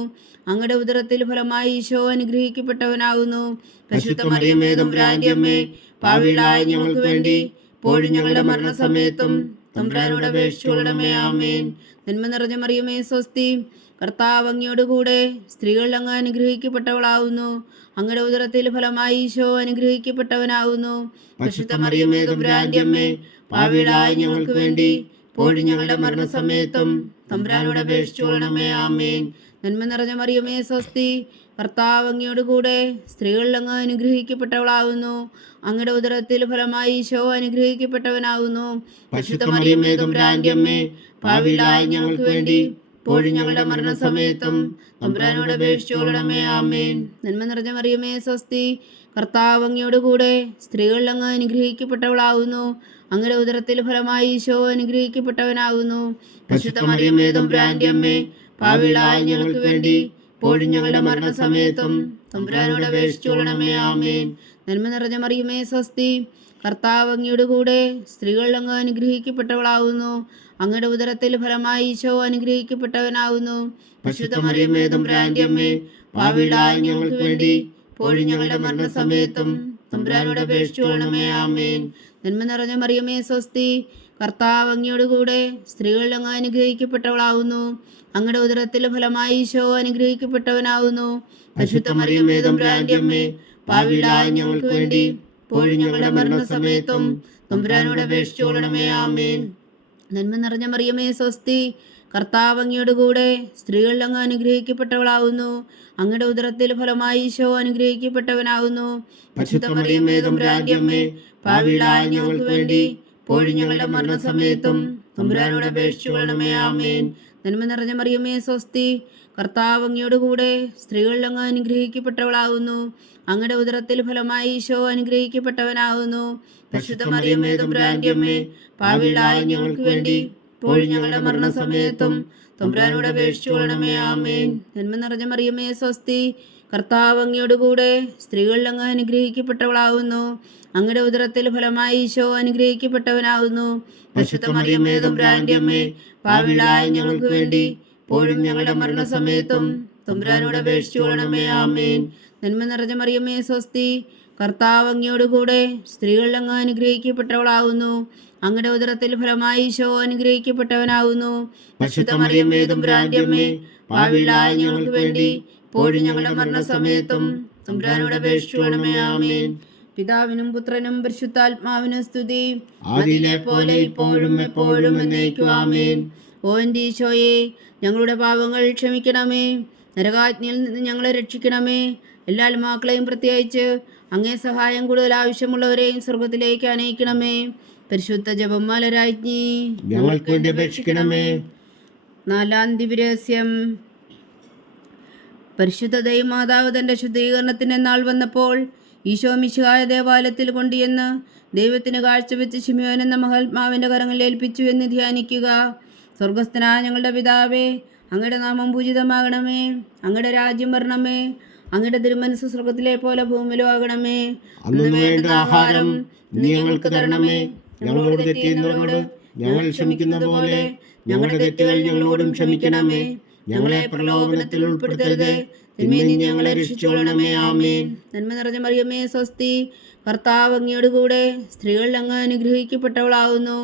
അങ്ങയുടെ ഉദരത്തിൽ ഫലമായി ഈശോ അനുഗ്രഹിക്കപ്പെട്ടവനാകുന്നു. പരിശുദ്ധ മറിയമേ തമ്പുരാന്റെ അമ്മേ, പാപികളായ ഞങ്ങൾക്ക് വേണ്ടി ഇപ്പോഴും ഞങ്ങളുടെ മരണസമയത്തും തമ്പുരാനോട് അപേക്ഷിച്ചു കൊള്ളണമേ. ആമേൻ. നന്മ നിറഞ്ഞ മറിയമേ സ്വസ്തി, കർത്താവ് അങ്ങയോട് കൂടെ സ്ത്രീകൾ അങ്ങ് അനുഗ്രഹിക്കപ്പെട്ടവളാകുന്നു. അങ്ങയുടെ ഉദരത്തിൽ ഫലമായി ഈശോ അനുഗ്രഹിക്കപ്പെട്ടവനാകുന്നു. പരിശുദ്ധ മറിയമേ തമ്പുരാന്റെ അമ്മേ, പാപികളായ ഞങ്ങൾക്ക് വേണ്ടി ഇപ്പോഴും ഞങ്ങളുടെ മരണസമയത്തും തമ്പുരാനോട് അപേക്ഷിച്ചു കൊള്ളണമേ. ആമേൻ. നന്മ നിറഞ്ഞ മറിയമേ സ്വസ്തി, കർത്താവ് അങ്ങയോട് കൂടെ സ്ത്രീകൾ അങ്ങ് അനുഗ്രഹിക്കപ്പെട്ടവളാകുന്നു. അങ്ങയുടെ ഉദരത്തിൽ ഫലമായി ഈശോ അനുഗ്രഹിക്കപ്പെട്ടവനാകുന്നു. പരിശുദ്ധ മറിയമേ തമ്പുരാന്റെ അമ്മേ, പാപികളായ ഞങ്ങൾക്ക് വേണ്ടി ഇപ്പോഴും ഞങ്ങളുടെ മരണസമയത്തും തമ്പുരാനോട് അപേക്ഷിച്ചു കൊള്ളണമേ. ആമേൻ. നന്മ നിറഞ്ഞ മറിയമേ സ്വസ്തി, കർത്താവ് അങ്ങയോട് കൂടെ സ്ത്രീകൾ അങ്ങ് അനുഗ്രഹിക്കപ്പെട്ടവളാകുന്നു. അങ്ങയുടെ ഉദരത്തിൽ ഫലമായി ഈശോ അനുഗ്രഹിക്കപ്പെട്ടവനാകുന്നു. പരിശുദ്ധ മറിയമേ തമ്പുരാന്റെ അമ്മേ, പാപികളായ ഞങ്ങൾക്ക് വേണ്ടി ഇപ്പോഴും ഞങ്ങളുടെ മരണസമയത്തും തമ്പുരാനോട് അപേക്ഷിച്ചു കൊള്ളണമേ. ആമേൻ. നന്മ നിറഞ്ഞ മറിയമേ സ്വസ്തി, കർത്താവ് അങ്ങയോട് കൂടെ സ്ത്രീകൾ അങ്ങ് അനുഗ്രഹിക്കപ്പെട്ടവളാകുന്നു. അങ്ങയുടെ ഉദരത്തിൽ ഫലമായി ഈശോ അനുഗ്രഹിക്കപ്പെട്ടവനാകുന്നു. പരിശുദ്ധ മറിയമേ തമ്പുരാന്റെ അമ്മേ, പാപികളായ ഞങ്ങൾക്ക് വേണ്ടി ഇപ്പോഴും ഞങ്ങളുടെ മരണസമയത്തും തമ്പുരാനോട് അപേക്ഷിച്ചു കൊള്ളണമേ. ആമേൻ. നന്മ നിറഞ്ഞ മറിയമേ സ്വസ്തി, കർത്താവ് അങ്ങയോട് കൂടെ സ്ത്രീകൾ അങ്ങ് അനുഗ്രഹിക്കപ്പെട്ടവളാകുന്നു. അങ്ങയുടെ ഉദരത്തിൽ ഫലമായി ഈശോ അനുഗ്രഹിക്കപ്പെട്ടവനാകുന്നു. പരിശുദ്ധ മറിയമേ തമ്പുരാന്റെ അമ്മേ, പാപികളായ ഞങ്ങൾക്ക് വേണ്ടി ഇപ്പോഴും ഞങ്ങളുടെ മരണസമയത്തും തമ്പുരാനോട് അപേക്ഷിച്ചു കൊള്ളണമേ. ആമേൻ. നന്മ നിറഞ്ഞ മറിയമേ സ്വസ്തി, കർത്താവ് അങ്ങയോട് കൂടെ സ്ത്രീകൾ അങ്ങ് അനുഗ്രഹിക്കപ്പെട്ടവളാകുന്നു. അങ്ങയുടെ ഉദരത്തിൽ ഫലമായി ഈശോ അനുഗ്രഹിക്കപ്പെട്ടവനാകുന്നു. പരിശുദ്ധ മറിയമേ തമ്പുരാന്റെ അമ്മേ, പാപികളായ ഞങ്ങൾക്ക് വേണ്ടി ഇപ്പോഴും ഞങ്ങളുടെ മരണസമയത്തും തമ്പുരാനോട് അപേക്ഷിച്ചു കൊള്ളണമേ. ആമേൻ. നന്മ നിറഞ്ഞ മറിയമേ സ്വസ്തി, കർത്താവ് അങ്ങയോട് കൂടെ സ്ത്രീകൾ അങ്ങ് അനുഗ്രഹിക്കപ്പെട്ടവളാകുന്നു. അങ്ങയുടെ ഉദരത്തിൽ ഫലമായി ഈശോ അനുഗ്രഹിക്കപ്പെട്ടവനാകുന്നു. പരിശുദ്ധ മറിയമേ തമ്പുരാന്റെ അമ്മേ, പാപികളായ ഞങ്ങൾക്ക് വേണ്ടി ഇപ്പോഴും ഞങ്ങളുടെ മരണസമയത്തും തമ്പുരാനോട് അപേക്ഷിച്ചു കൊള്ളണമേ. ആമേൻ. നന്മ നിറഞ്ഞ മറിയമേ സ്വസ്തി, കർത്താവ് അങ്ങയോട് കൂടെ സ്ത്രീകൾ അങ്ങ് അനുഗ്രഹിക്കപ്പെട്ടവളാകുന്നു. അങ്ങയുടെ ഉദരത്തിൽ ഫലമായി ഈശോ അനുഗ്രഹിക്കപ്പെട്ടവനാകുന്നു. പരിശുദ്ധ മറിയമേ തമ്പുരാന്റെ അമ്മേ, പാപികളായ ഞങ്ങൾക്ക് വേണ്ടി ഇപ്പോഴും ഞങ്ങളുടെ മരണസമയത്തും തമ്പുരാനോട് അപേക്ഷിച്ചു കൊള്ളണമേ. ആമേൻ. നന്മ നിറഞ്ഞ മറിയമേ സ്വസ്തി, കർത്താവ് അങ്ങയോട് കൂടെ സ്ത്രീകൾ അങ്ങ് അനുഗ്രഹിക്കപ്പെട്ടവളാകുന്നു. അങ്ങയുടെ ഉദരത്തിൽ ഫലമായി ഈശോ അനുഗ്രഹിക്കപ്പെട്ടവനാകുന്നു. പരിശുദ്ധ മറിയമേ തമ്പുരാന്റെ അമ്മേ, പാപികളായ ഞങ്ങൾക്ക് വേണ്ടി ഇപ്പോഴും ഞങ്ങളുടെ മരണസമയത്തും തമ്പുരാനോട് അപേക്ഷിച്ചു കൊള്ളണമേ. ആമേൻ. പിതാവിനും പുത്രനും പരിശുദ്ധാത്മാവിനും സ്തുതി, ആദിയിലെ പോലെ ഇപ്പോഴും എപ്പോഴും എന്നേക്കും. ആമേൻ. ഓ എൻ്റെ ഈശോയെ, ഞങ്ങളുടെ പാപങ്ങൾ ക്ഷമിക്കണമേ. നരകാജ്ഞയിൽ നിന്ന് ഞങ്ങളെ രക്ഷിക്കണമേ. എല്ലാ ആത്മാക്കളെയും പ്രത്യേകിച്ച് അങ്ങേ സഹായം കൂടുതൽ ആവശ്യമുള്ളവരെയും സ്വർഗത്തിലേക്ക് അനയിക്കണമേ. പരിശുദ്ധ ജപമാല രാജ്ഞി, ഞങ്ങൾക്ക് വേണ്ടി അപേക്ഷിക്കണമേ. നാലാം ദിവ്യരഹസ്യം. പരിശുദ്ധ ദൈവമാതാവ് തൻ്റെ ശുദ്ധീകരണത്തിൻ്റെ നാൾ വന്നപ്പോൾ ഈശോ മിശിഹായ ദേവാലയത്തിൽ കൊണ്ടുചെന്ന് ദൈവത്തിന് കാഴ്ചവെച്ച് ശിമയോൻ എന്ന മഹാത്മാവിൻ്റെ കരങ്ങളിൽ ഏൽപ്പിച്ചു എന്ന് ധ്യാനിക്കുക. സ്വർഗസ്ഥനായ ഞങ്ങളുടെ പിതാവേ, അങ്ങയുടെ നാമം പൂജിതമാകണമേ. അങ്ങയുടെ രാജ്യം വരണമേ. അങ്ങയുടെ തിരുമനസ്സ് സ്വർഗത്തിലെ പോലെ ഭൂമിയിലും ആകണമേ. അന്ന് വേണ്ട ആഹാരം ഇന്ന് ഞങ്ങൾക്ക് തരണമേ. ഞങ്ങളോട് തെറ്റ് ചെയ്യുന്നവരോട് ഞങ്ങൾ ക്ഷമിക്കുന്ന പോലെ ഞങ്ങളുടെ തെറ്റുകൾ ഞങ്ങളോടും ക്ഷമിക്കണമേ. ഞങ്ങളെ പ്രലോഭനത്തിൽ ഉൾപ്പെടുത്തരുത്, തിന്മയിൽ നിന്ന് ഞങ്ങളെ രക്ഷിച്ചുകൊള്ളണമേ. ആമേൻ. നന്മ നിറഞ്ഞ മറിയമേ, സ്വസ്തി. കർത്താവ് അങ്ങയോട് കൂടെ സ്ത്രീകളിൽ അങ്ങ് അനുഗ്രഹിക്കപ്പെട്ടവളാകുന്നു.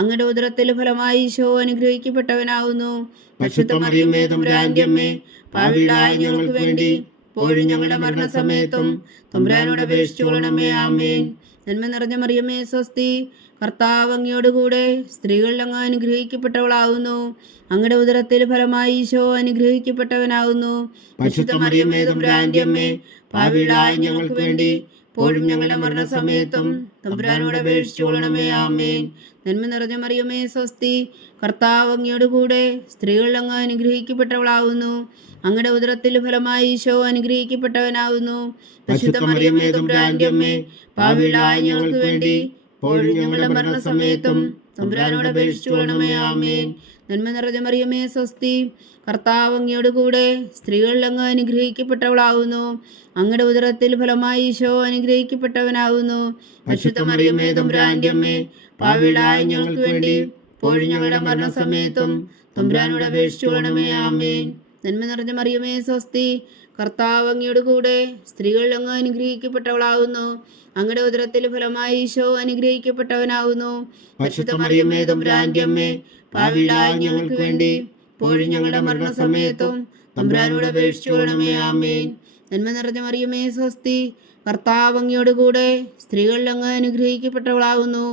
അങ്ങയുടെ ഉദരത്തിൽ ഫലമായി ഈശോ അനുഗ്രഹിക്കപ്പെട്ടവനാകുന്നു. പരിശുദ്ധ മറിയമേ, തമ്പുരാന്റെ അമ്മേ, പാപികളായ ഞങ്ങൾക്ക് വേണ്ടി ഇപ്പോഴും ഞങ്ങളുടെ മരണസമയത്തും തമ്പുരാനോട് അപേക്ഷിച്ചുകൊള്ളണമേ. ആമേൻ. നന്മ നിറഞ്ഞ മറിയമേ, സ്വസ്തി. കർത്താവ് അങ്ങയോട് കൂടെ സ്ത്രീകളിൽ അങ്ങ് അനുഗ്രഹിക്കപ്പെട്ടവളാകുന്നു. അങ്ങയുടെ ഉദരത്തിൽ ഫലമായി ഈശോ അനുഗ്രഹിക്കപ്പെട്ടവനാകുന്നു. പരിശുദ്ധ മറിയമേ, തമ്പുരാന്റെ അമ്മേ, പാപികളായ ഞങ്ങൾക്ക് വേണ്ടി ഇപ്പോഴും ഞങ്ങളുടെ മരണസമയത്തും തമ്പുരാനോട് അപേക്ഷിച്ചുകൊള്ളണമേ. ആമേൻ. നന്മ നിറഞ്ഞ മറിയമേ, സ്വസ്തി. കർത്താവ് അങ്ങയോട് കൂടെ സ്ത്രീകളിൽ അങ്ങ് അനുഗ്രഹിക്കപ്പെട്ടവളാകുന്നു. അങ്ങയുടെ ഉദരത്തിൽ ഫലമായി ഈശോ അനുഗ്രഹിക്കപ്പെട്ടവനാകുന്നു. പരിശുദ്ധ മറിയമേ, തമ്പുരാന്റെ അമ്മേ, പാപികളായ ഞങ്ങൾക്ക് വേണ്ടി ഇപ്പോഴും ഞങ്ങളുടെ മരണസമയത്തും തമ്പുരാനോട് അപേക്ഷിച്ചുകൊള്ളണമേ. ആമേൻ. നന്മ നിറഞ്ഞ മറിയമേ, സ്വസ്തി. കർത്താവ് അങ്ങയോട് കൂടെ സ്ത്രീകളിൽ അങ്ങ് അനുഗ്രഹിക്കപ്പെട്ടവളാകുന്നു. അങ്ങയുടെ ഉദരത്തിൽ ഫലമായി ഈശോ അനുഗ്രഹിക്കപ്പെട്ടവനാകുന്നു. പരിശുദ്ധ മറിയമേ, തമ്പുരാന്റെ അമ്മേ, പാപികളായ ഞങ്ങൾക്ക് വേണ്ടി ഇപ്പോഴും ഞങ്ങളുടെ മരണസമയത്തും തമ്പുരാനോട് അപേക്ഷിച്ചുകൊള്ളണമേ. ആമേൻ. നന്മ നിറഞ്ഞ മറിയമേ, സ്വസ്തി. കർത്താവ് അങ്ങയോട് കൂടെ സ്ത്രീകളിൽ അങ്ങ് അനുഗ്രഹിക്കപ്പെട്ടവളാകുന്നു. അങ്ങയുടെ ഉദരത്തിൽ ഫലമായി ഈശോ അനുഗ്രഹിക്കപ്പെട്ടവനാകുന്നു. പരിശുദ്ധ മറിയമേ, തമ്പുരാന്റെ അമ്മേ, പാപികളായ ഞങ്ങൾക്ക് വേണ്ടി ഇപ്പോഴും ഞങ്ങളുടെ മരണസമയത്തും തമ്പുരാനോട് അപേക്ഷിച്ചുകൊള്ളണമേ. ആമേൻ. നന്മ നിറഞ്ഞ മറിയമേ, സ്വസ്തി. കർത്താവ് അങ്ങയോട് കൂടെ സ്ത്രീകളിൽ അങ്ങ് അനുഗ്രഹിക്കപ്പെട്ടവളാകുന്നു.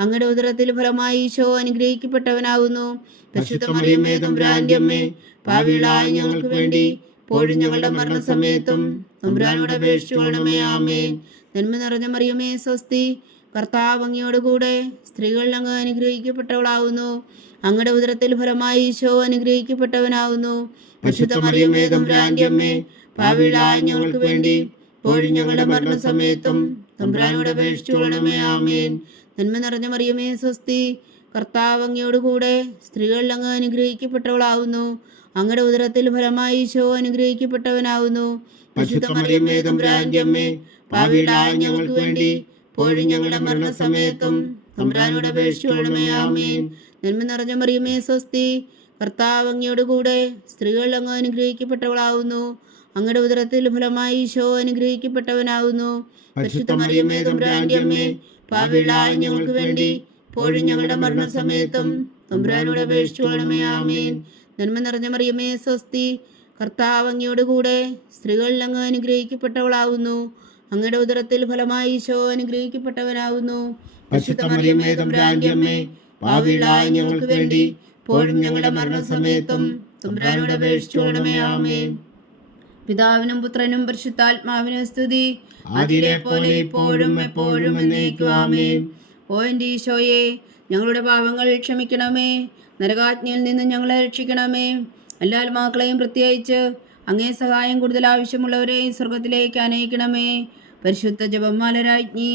അങ്ങയുടെ ഉദരത്തിൽ ഫലമായി ഈശോ അനുഗ്രഹിക്കപ്പെട്ടവനാകുന്നു. പരിശുദ്ധ മറിയമേ, തമ്പുരാന്റെ അമ്മേ, പാപികളായ ഞങ്ങൾക്ക് വേണ്ടി ഇപ്പോഴും ഞങ്ങളുടെ മരണസമയത്തും തമ്പുരാനോട് അപേക്ഷിച്ചുകൊള്ളണമേ. ആമേൻ. നന്മ നിറഞ്ഞ മറിയമേ, സ്വസ്തി. കർത്താവ് അങ്ങയോട് കൂടെ സ്ത്രീകളിൽ അങ്ങ് അനുഗ്രഹിക്കപ്പെട്ടവളാകുന്നു. അങ്ങയുടെ ഉദരത്തിൽ ഫലമായി ഈശോ അനുഗ്രഹിക്കപ്പെട്ടവനാകുന്നു. പരിശുദ്ധ മറിയമേ, തമ്പുരാന്റെ അമ്മേ, പാപികളായ ഞങ്ങൾക്ക് വേണ്ടി ഇപ്പോഴും ഞങ്ങളുടെ മരണസമയത്തും തമ്പുരാനോട് അപേക്ഷിച്ചുകൊള്ളണമേ. ആമേൻ. നന്മ നിറഞ്ഞ മറിയമേ, സ്വസ്തി. കർത്താവ് അങ്ങയോട് കൂടെ സ്ത്രീകളിൽ അങ്ങ് അനുഗ്രഹിക്കപ്പെട്ടവളാകുന്നു. അങ്ങയുടെ ഉദരത്തിൽ ഫലമായി ഈശോ അനുഗ്രഹിക്കപ്പെട്ടവനാകുന്നു. പരിശുദ്ധ മറിയമേ, തമ്പുരാന്റെ അമ്മേ, പാപികളായ ഞങ്ങൾക്ക് വേണ്ടി ഇപ്പോഴും ഞങ്ങളുടെ മരണസമയത്തും തമ്പുരാനോട് അപേക്ഷിച്ചുകൊള്ളണമേ. ആമേൻ. നന്മ നിറഞ്ഞ മറിയമേ, സ്വസ്തി. കർത്താവ് അങ്ങയോട് കൂടെ സ്ത്രീകളിൽ അങ്ങ് അനുഗ്രഹിക്കപ്പെട്ടവളാകുന്നു. അങ്ങയുടെ ഉദരത്തിൽ ഫലമായി ഈശോ അനുഗ്രഹിക്കപ്പെട്ടവനാകുന്നു. പരിശുദ്ധ മറിയമേ, തമ്പുരാന്റെ അമ്മേ, പാപികളായ ഞങ്ങൾക്ക് വേണ്ടി ഇപ്പോഴും ഞങ്ങളുടെ മരണസമയത്തും തമ്പുരാനോട് അപേക്ഷിച്ചുകൊള്ളണമേ. ആമേൻ. നന്മ നിറഞ്ഞ മറിയമേ, സ്വസ്തി. കർത്താവ് അങ്ങയോട് കൂടെ സ്ത്രീകളിൽ അങ്ങ് അനുഗ്രഹിക്കപ്പെട്ടവളാകുന്നു. അങ്ങയുടെ ഉദരത്തിൽ ഫലമായി ഈശോ അനുഗ്രഹിക്കപ്പെട്ടവനാകുന്നു. പരിശുദ്ധ മറിയമേ, തമ്പുരാന്റെ അമ്മേ, പാപികളായ ഞങ്ങൾക്ക് വേണ്ടി ഇപ്പോഴും ഞങ്ങളുടെ മരണസമയത്തും തമ്പുരാനോട് അപേക്ഷിച്ചുകൊള്ളണമേ. ആമേൻ. പിതാവിനും പുത്രനും പരിശുദ്ധാത്മാവിനും സ്തുതി. ആദിയിലെ പോലെ ഇപ്പോഴും എപ്പോഴും എന്നേക്കും. ആമേൻ. ഓ എൻ്റെ ഈശോയെ, ഞങ്ങളുടെ പാപങ്ങൾ ക്ഷമിക്കണമേ. നരകാജ്ഞയിൽ നിന്ന് ഞങ്ങളെ രക്ഷിക്കണമേ. എല്ലാ ആത്മാക്കളെയും പ്രത്യേകിച്ച് അങ്ങേ സഹായം കൂടുതൽ ആവശ്യമുള്ളവരെയും സ്വർഗത്തിലേക്ക് അനയിക്കണമേ. പരിശുദ്ധ ജപമാല രാജ്ഞി,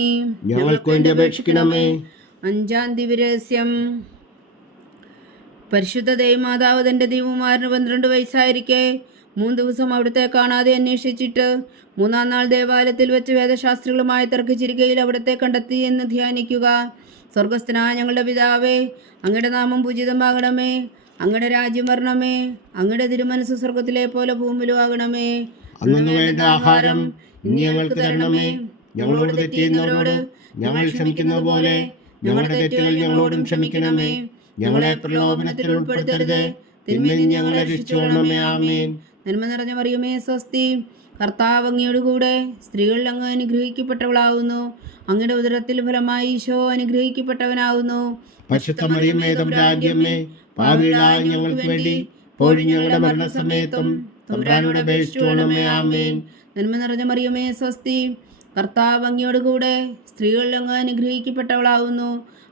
ഞങ്ങൾക്ക് വേണ്ടി അപേക്ഷിക്കണമേ. 5-ാം ദിവ്യരഹസ്യം. പരിശുദ്ധ ദൈവമാതാവ് തൻ്റെ ദൈവകുമാരന് 12 വയസ്സായിരിക്കെ 3 ദിവസം അവിടുത്തെ കാണാതെ അന്വേഷിച്ചിട്ട് 3-ാം നാൾ ദേവാലയത്തിൽ വെച്ച് വേദശാസ്ത്രികളുമായി തർക്കിച്ചിരിക്കയിൽ അവിടുത്തെ കണ്ടെത്തി എന്ന് ധ്യാനിക്കുക. സ്വർഗസ്ഥനായ ഞങ്ങളുടെ പിതാവേ, അങ്ങയുടെ നാമം പൂജിതമാകണമേ. അങ്ങയുടെ രാജ്യം വരണമേ. അങ്ങയുടെ തിരുമനസ്സ് സ്വർഗത്തിലെ പോലെ ഭൂമിയിലും ആകണമേ. അന്നു വേണ്ട ആഹാരം ഇന്ന് ഞങ്ങൾക്ക് തരണമേ. ഞങ്ങളോട് തെറ്റ് ചെയ്യുന്നവരോട് ഞങ്ങൾ ക്ഷമിക്കുന്നത് പോലെ ഞങ്ങളുടെ തെറ്റുകൾ ഞങ്ങളോടും ക്ഷമിക്കണമേ. ഞങ്ങളെ പ്രലോഭനത്തിൽ ഉൾപ്പെടുത്തരുത്, തിന്മയിൽ നിന്ന് ഞങ്ങളെ രക്ഷിച്ചുകൊള്ളണമേ. ആമേൻ. നന്മ നിറഞ്ഞ മറിയമേ, സ്വസ്തി. കർത്താവ് അങ്ങയോട് കൂടെ സ്ത്രീകളിൽ അങ്ങ് അനുഗ്രഹിക്കപ്പെട്ടവളാകുന്നു. അങ്ങയുടെ ഉദരത്തിൽ ഫലമായി ഈശോ അനുഗ്രഹിക്കപ്പെട്ടവനാകുന്നു. പരിശുദ്ധ മറിയമേ, തമ്പുരാന്റെ അമ്മേ, പാപികളായ ഞങ്ങൾക്ക് വേണ്ടി ഇപ്പോഴും ഞങ്ങളുടെ മരണസമയത്തും തമ്പുരാനോട് അപേക്ഷിച്ചുകൊള്ളണമേ. ആമേൻ. നന്മ നിറഞ്ഞ മറിയമേ, സ്വസ്തി. കർത്താവ് അങ്ങയോട് കൂടെ സ്ത്രീകളിൽ അങ്ങ് അനുഗ്രഹിക്കപ്പെട്ടവളാകുന്നു.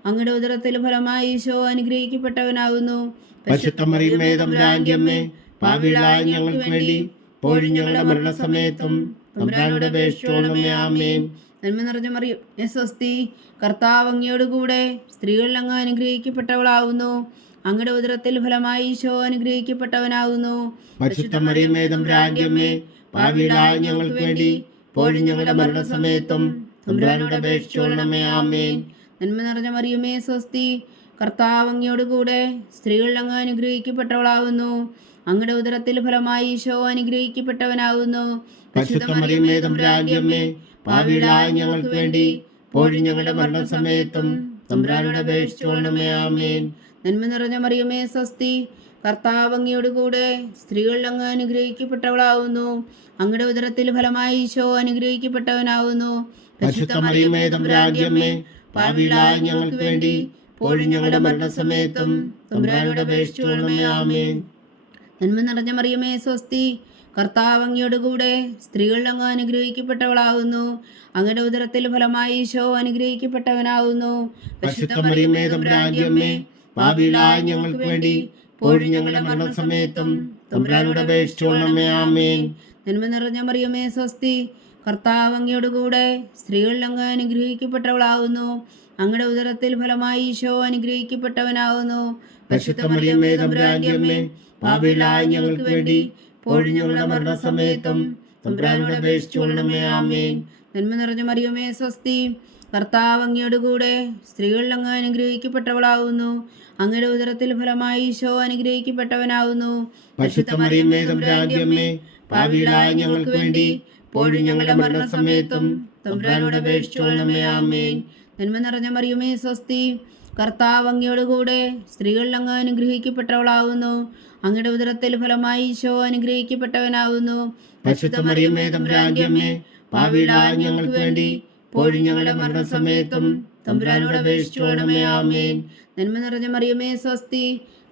അങ്ങയുടെ ഉദരത്തിൽ ഫലമായി ഈശോ അനുഗ്രഹിക്കപ്പെട്ടവനാകുന്നു. പരിശുദ്ധ മറിയമേ, തമ്പുരാന്റെ അമ്മേ, പാപികളായ ഞങ്ങൾക്ക് വേണ്ടി ഇപ്പോഴും ഞങ്ങളുടെ മരണസമയത്തും തമ്പുരാനോട് അപേക്ഷിച്ചുകൊള്ളണമേ. ആമേൻ. നന്മ നിറഞ്ഞ മറിയം സ്വസ്തി, കർത്താവ് അങ്ങയോടുകൂടെ സ്ത്രീകളിൽ അങ്ങ് അനുഗ്രഹിക്കപ്പെട്ടവളാവുന്നു. അങ്ങയുടെ ഉദരത്തിൽ ഫലമായി ഈശോ അനുഗ്രഹിക്കപ്പെട്ടവനാകുന്നു. പരിശുദ്ധ മറിയമേ തമ്പുരാന്റെ അമ്മേ, പാപികളായ ഞങ്ങൾക്ക് വേണ്ടി ഇപ്പോഴും ഞങ്ങളുടെ മരണസമയത്തും തമ്പുരാനോട് അപേക്ഷിച്ചുകൊള്ളണമേ. ആമേൻ. നന്മ നിറഞ്ഞ മറിയമേ സ്വസ്തി, കർത്താവ് അങ്ങയോടുകൂടെ സ്ത്രീകളിൽ അങ്ങ് അനുഗ്രഹിക്കപ്പെട്ടവളാകുന്നു. അങ്ങയുടെ ഉദരത്തിൽ ഫലമായി ഈശോ അനുഗ്രഹിക്കപ്പെട്ടവനാകുന്നു. പരിശുദ്ധ മറിയമേ തമ്പുരാന്റെ അമ്മേ, പാപികളായ ഞങ്ങൾക്ക് വേണ്ടി ഇപ്പോഴും ഞങ്ങളുടെ മരണസമയത്തും തമ്പുരാനോട് അപേക്ഷിച്ചുകൊള്ളണമേ. ആമേൻ. നന്മ നിറഞ്ഞ മറിയമേ സ്വസ്തി, കർത്താവ് അങ്ങയോടുകൂടെ സ്ത്രീകളിൽ അങ്ങ് അനുഗ്രഹിക്കപ്പെട്ടവളാകുന്നു. അങ്ങയുടെ ഉദരത്തിൽ ഫലമായി ഈശോ അനുഗ്രഹിക്കപ്പെട്ടവനാകുന്നു. പരിശുദ്ധ മറിയമേ തമ്പുരാന്റെ അമ്മേ, പാപികളായ ഞങ്ങൾക്ക് വേണ്ടി ഇപ്പോഴും ഞങ്ങളുടെ മരണസമയത്തും തമ്പുരാനോട് അപേക്ഷിച്ചുകൊള്ളണമേ. ആമേൻ. നന്മ നിറഞ്ഞ മറിയമേ സ്വസ്തി, കർത്താവ് അങ്ങയോടുകൂടെ സ്ത്രീകളിൽ അങ്ങ് അനുഗ്രഹിക്കപ്പെട്ടവളാകുന്നു. അങ്ങയുടെ ഉദരത്തിൽ ഫലമായി ഈശോ അനുഗ്രഹിക്കപ്പെട്ടവനാകുന്നു. പരിശുദ്ധ മറിയമേ തമ്പുരാന്റെ അമ്മേ, പാപികളായ ഞങ്ങൾക്ക് വേണ്ടി ഇപ്പോഴും ഞങ്ങളുടെ മരണസമയത്തും തമ്പുരാനോട് അപേക്ഷിച്ചുകൊള്ളണമേ. ആമേൻ. നന്മ നിറഞ്ഞ മറിയമേ സ്വസ്തി, കർത്താവ് അങ്ങയോടുകൂടെ സ്ത്രീകളിൽ അങ്ങ് അനുഗ്രഹിക്കപ്പെട്ടവളാകുന്നു. അങ്ങയുടെ ഉദരത്തിൽ ഫലമായി ഈശോ അനുഗ്രഹിക്കപ്പെട്ടവനാകുന്നു. പരിശുദ്ധ മറിയമേ തമ്പുരാന്റെ അമ്മേ, പാപികളായ ഞങ്ങൾക്ക് വേണ്ടി ഇപ്പോഴും ഞങ്ങളുടെ മരണസമയത്തും തമ്പുരാനോട് അപേക്ഷിച്ചുകൊള്ളണമേ. ആമേൻ. നന്മ നിറഞ്ഞ മറിയമേ സ്വസ്തി, കർത്താവ് അങ്ങയോടുകൂടെ സ്ത്രീകളിൽ അങ്ങ് അനുഗ്രഹിക്കപ്പെട്ടവളാകുന്നു. അങ്ങയുടെ ഉദരത്തിൽ ഫലമായി ഈശോ അനുഗ്രഹിക്കപ്പെട്ടവനാകുന്നു. പരിശുദ്ധ മറിയമേ തമ്പുരാന്റെ അമ്മേ, പാപികളായ ഞങ്ങൾക്ക് വേണ്ടി ഇപ്പോഴും ഞങ്ങളുടെ മരണസമയത്തും തമ്പുരാനോട് അപേക്ഷിച്ചുകൊള്ളണമേ. ആമേൻ. നന്മ നിറഞ്ഞ മറിയമേ സ്വസ്തി, കർത്താവ് അങ്ങയോടുകൂടെ സ്ത്രീകളിൽ അങ്ങ് അനുഗ്രഹിക്കപ്പെട്ടവളാകുന്നു. അങ്ങയുടെ ഉദരത്തിൽ ഫലമായി ഈശോ അനുഗ്രഹിക്കപ്പെട്ടവനാകുന്നു. പരിശുദ്ധ മറിയമേ തമ്പുരാന്റെ അമ്മേ, പാപികളായ ഞങ്ങൾക്ക് വേണ്ടി ഇപ്പോഴും ഞങ്ങളുടെ മരണസമയത്തും തമ്പുരാനോട് അപേക്ഷിച്ചുകൊള്ളണമേ. ആമേൻ. നന്മ നിറഞ്ഞ മറിയമേ സ്വസ്തി,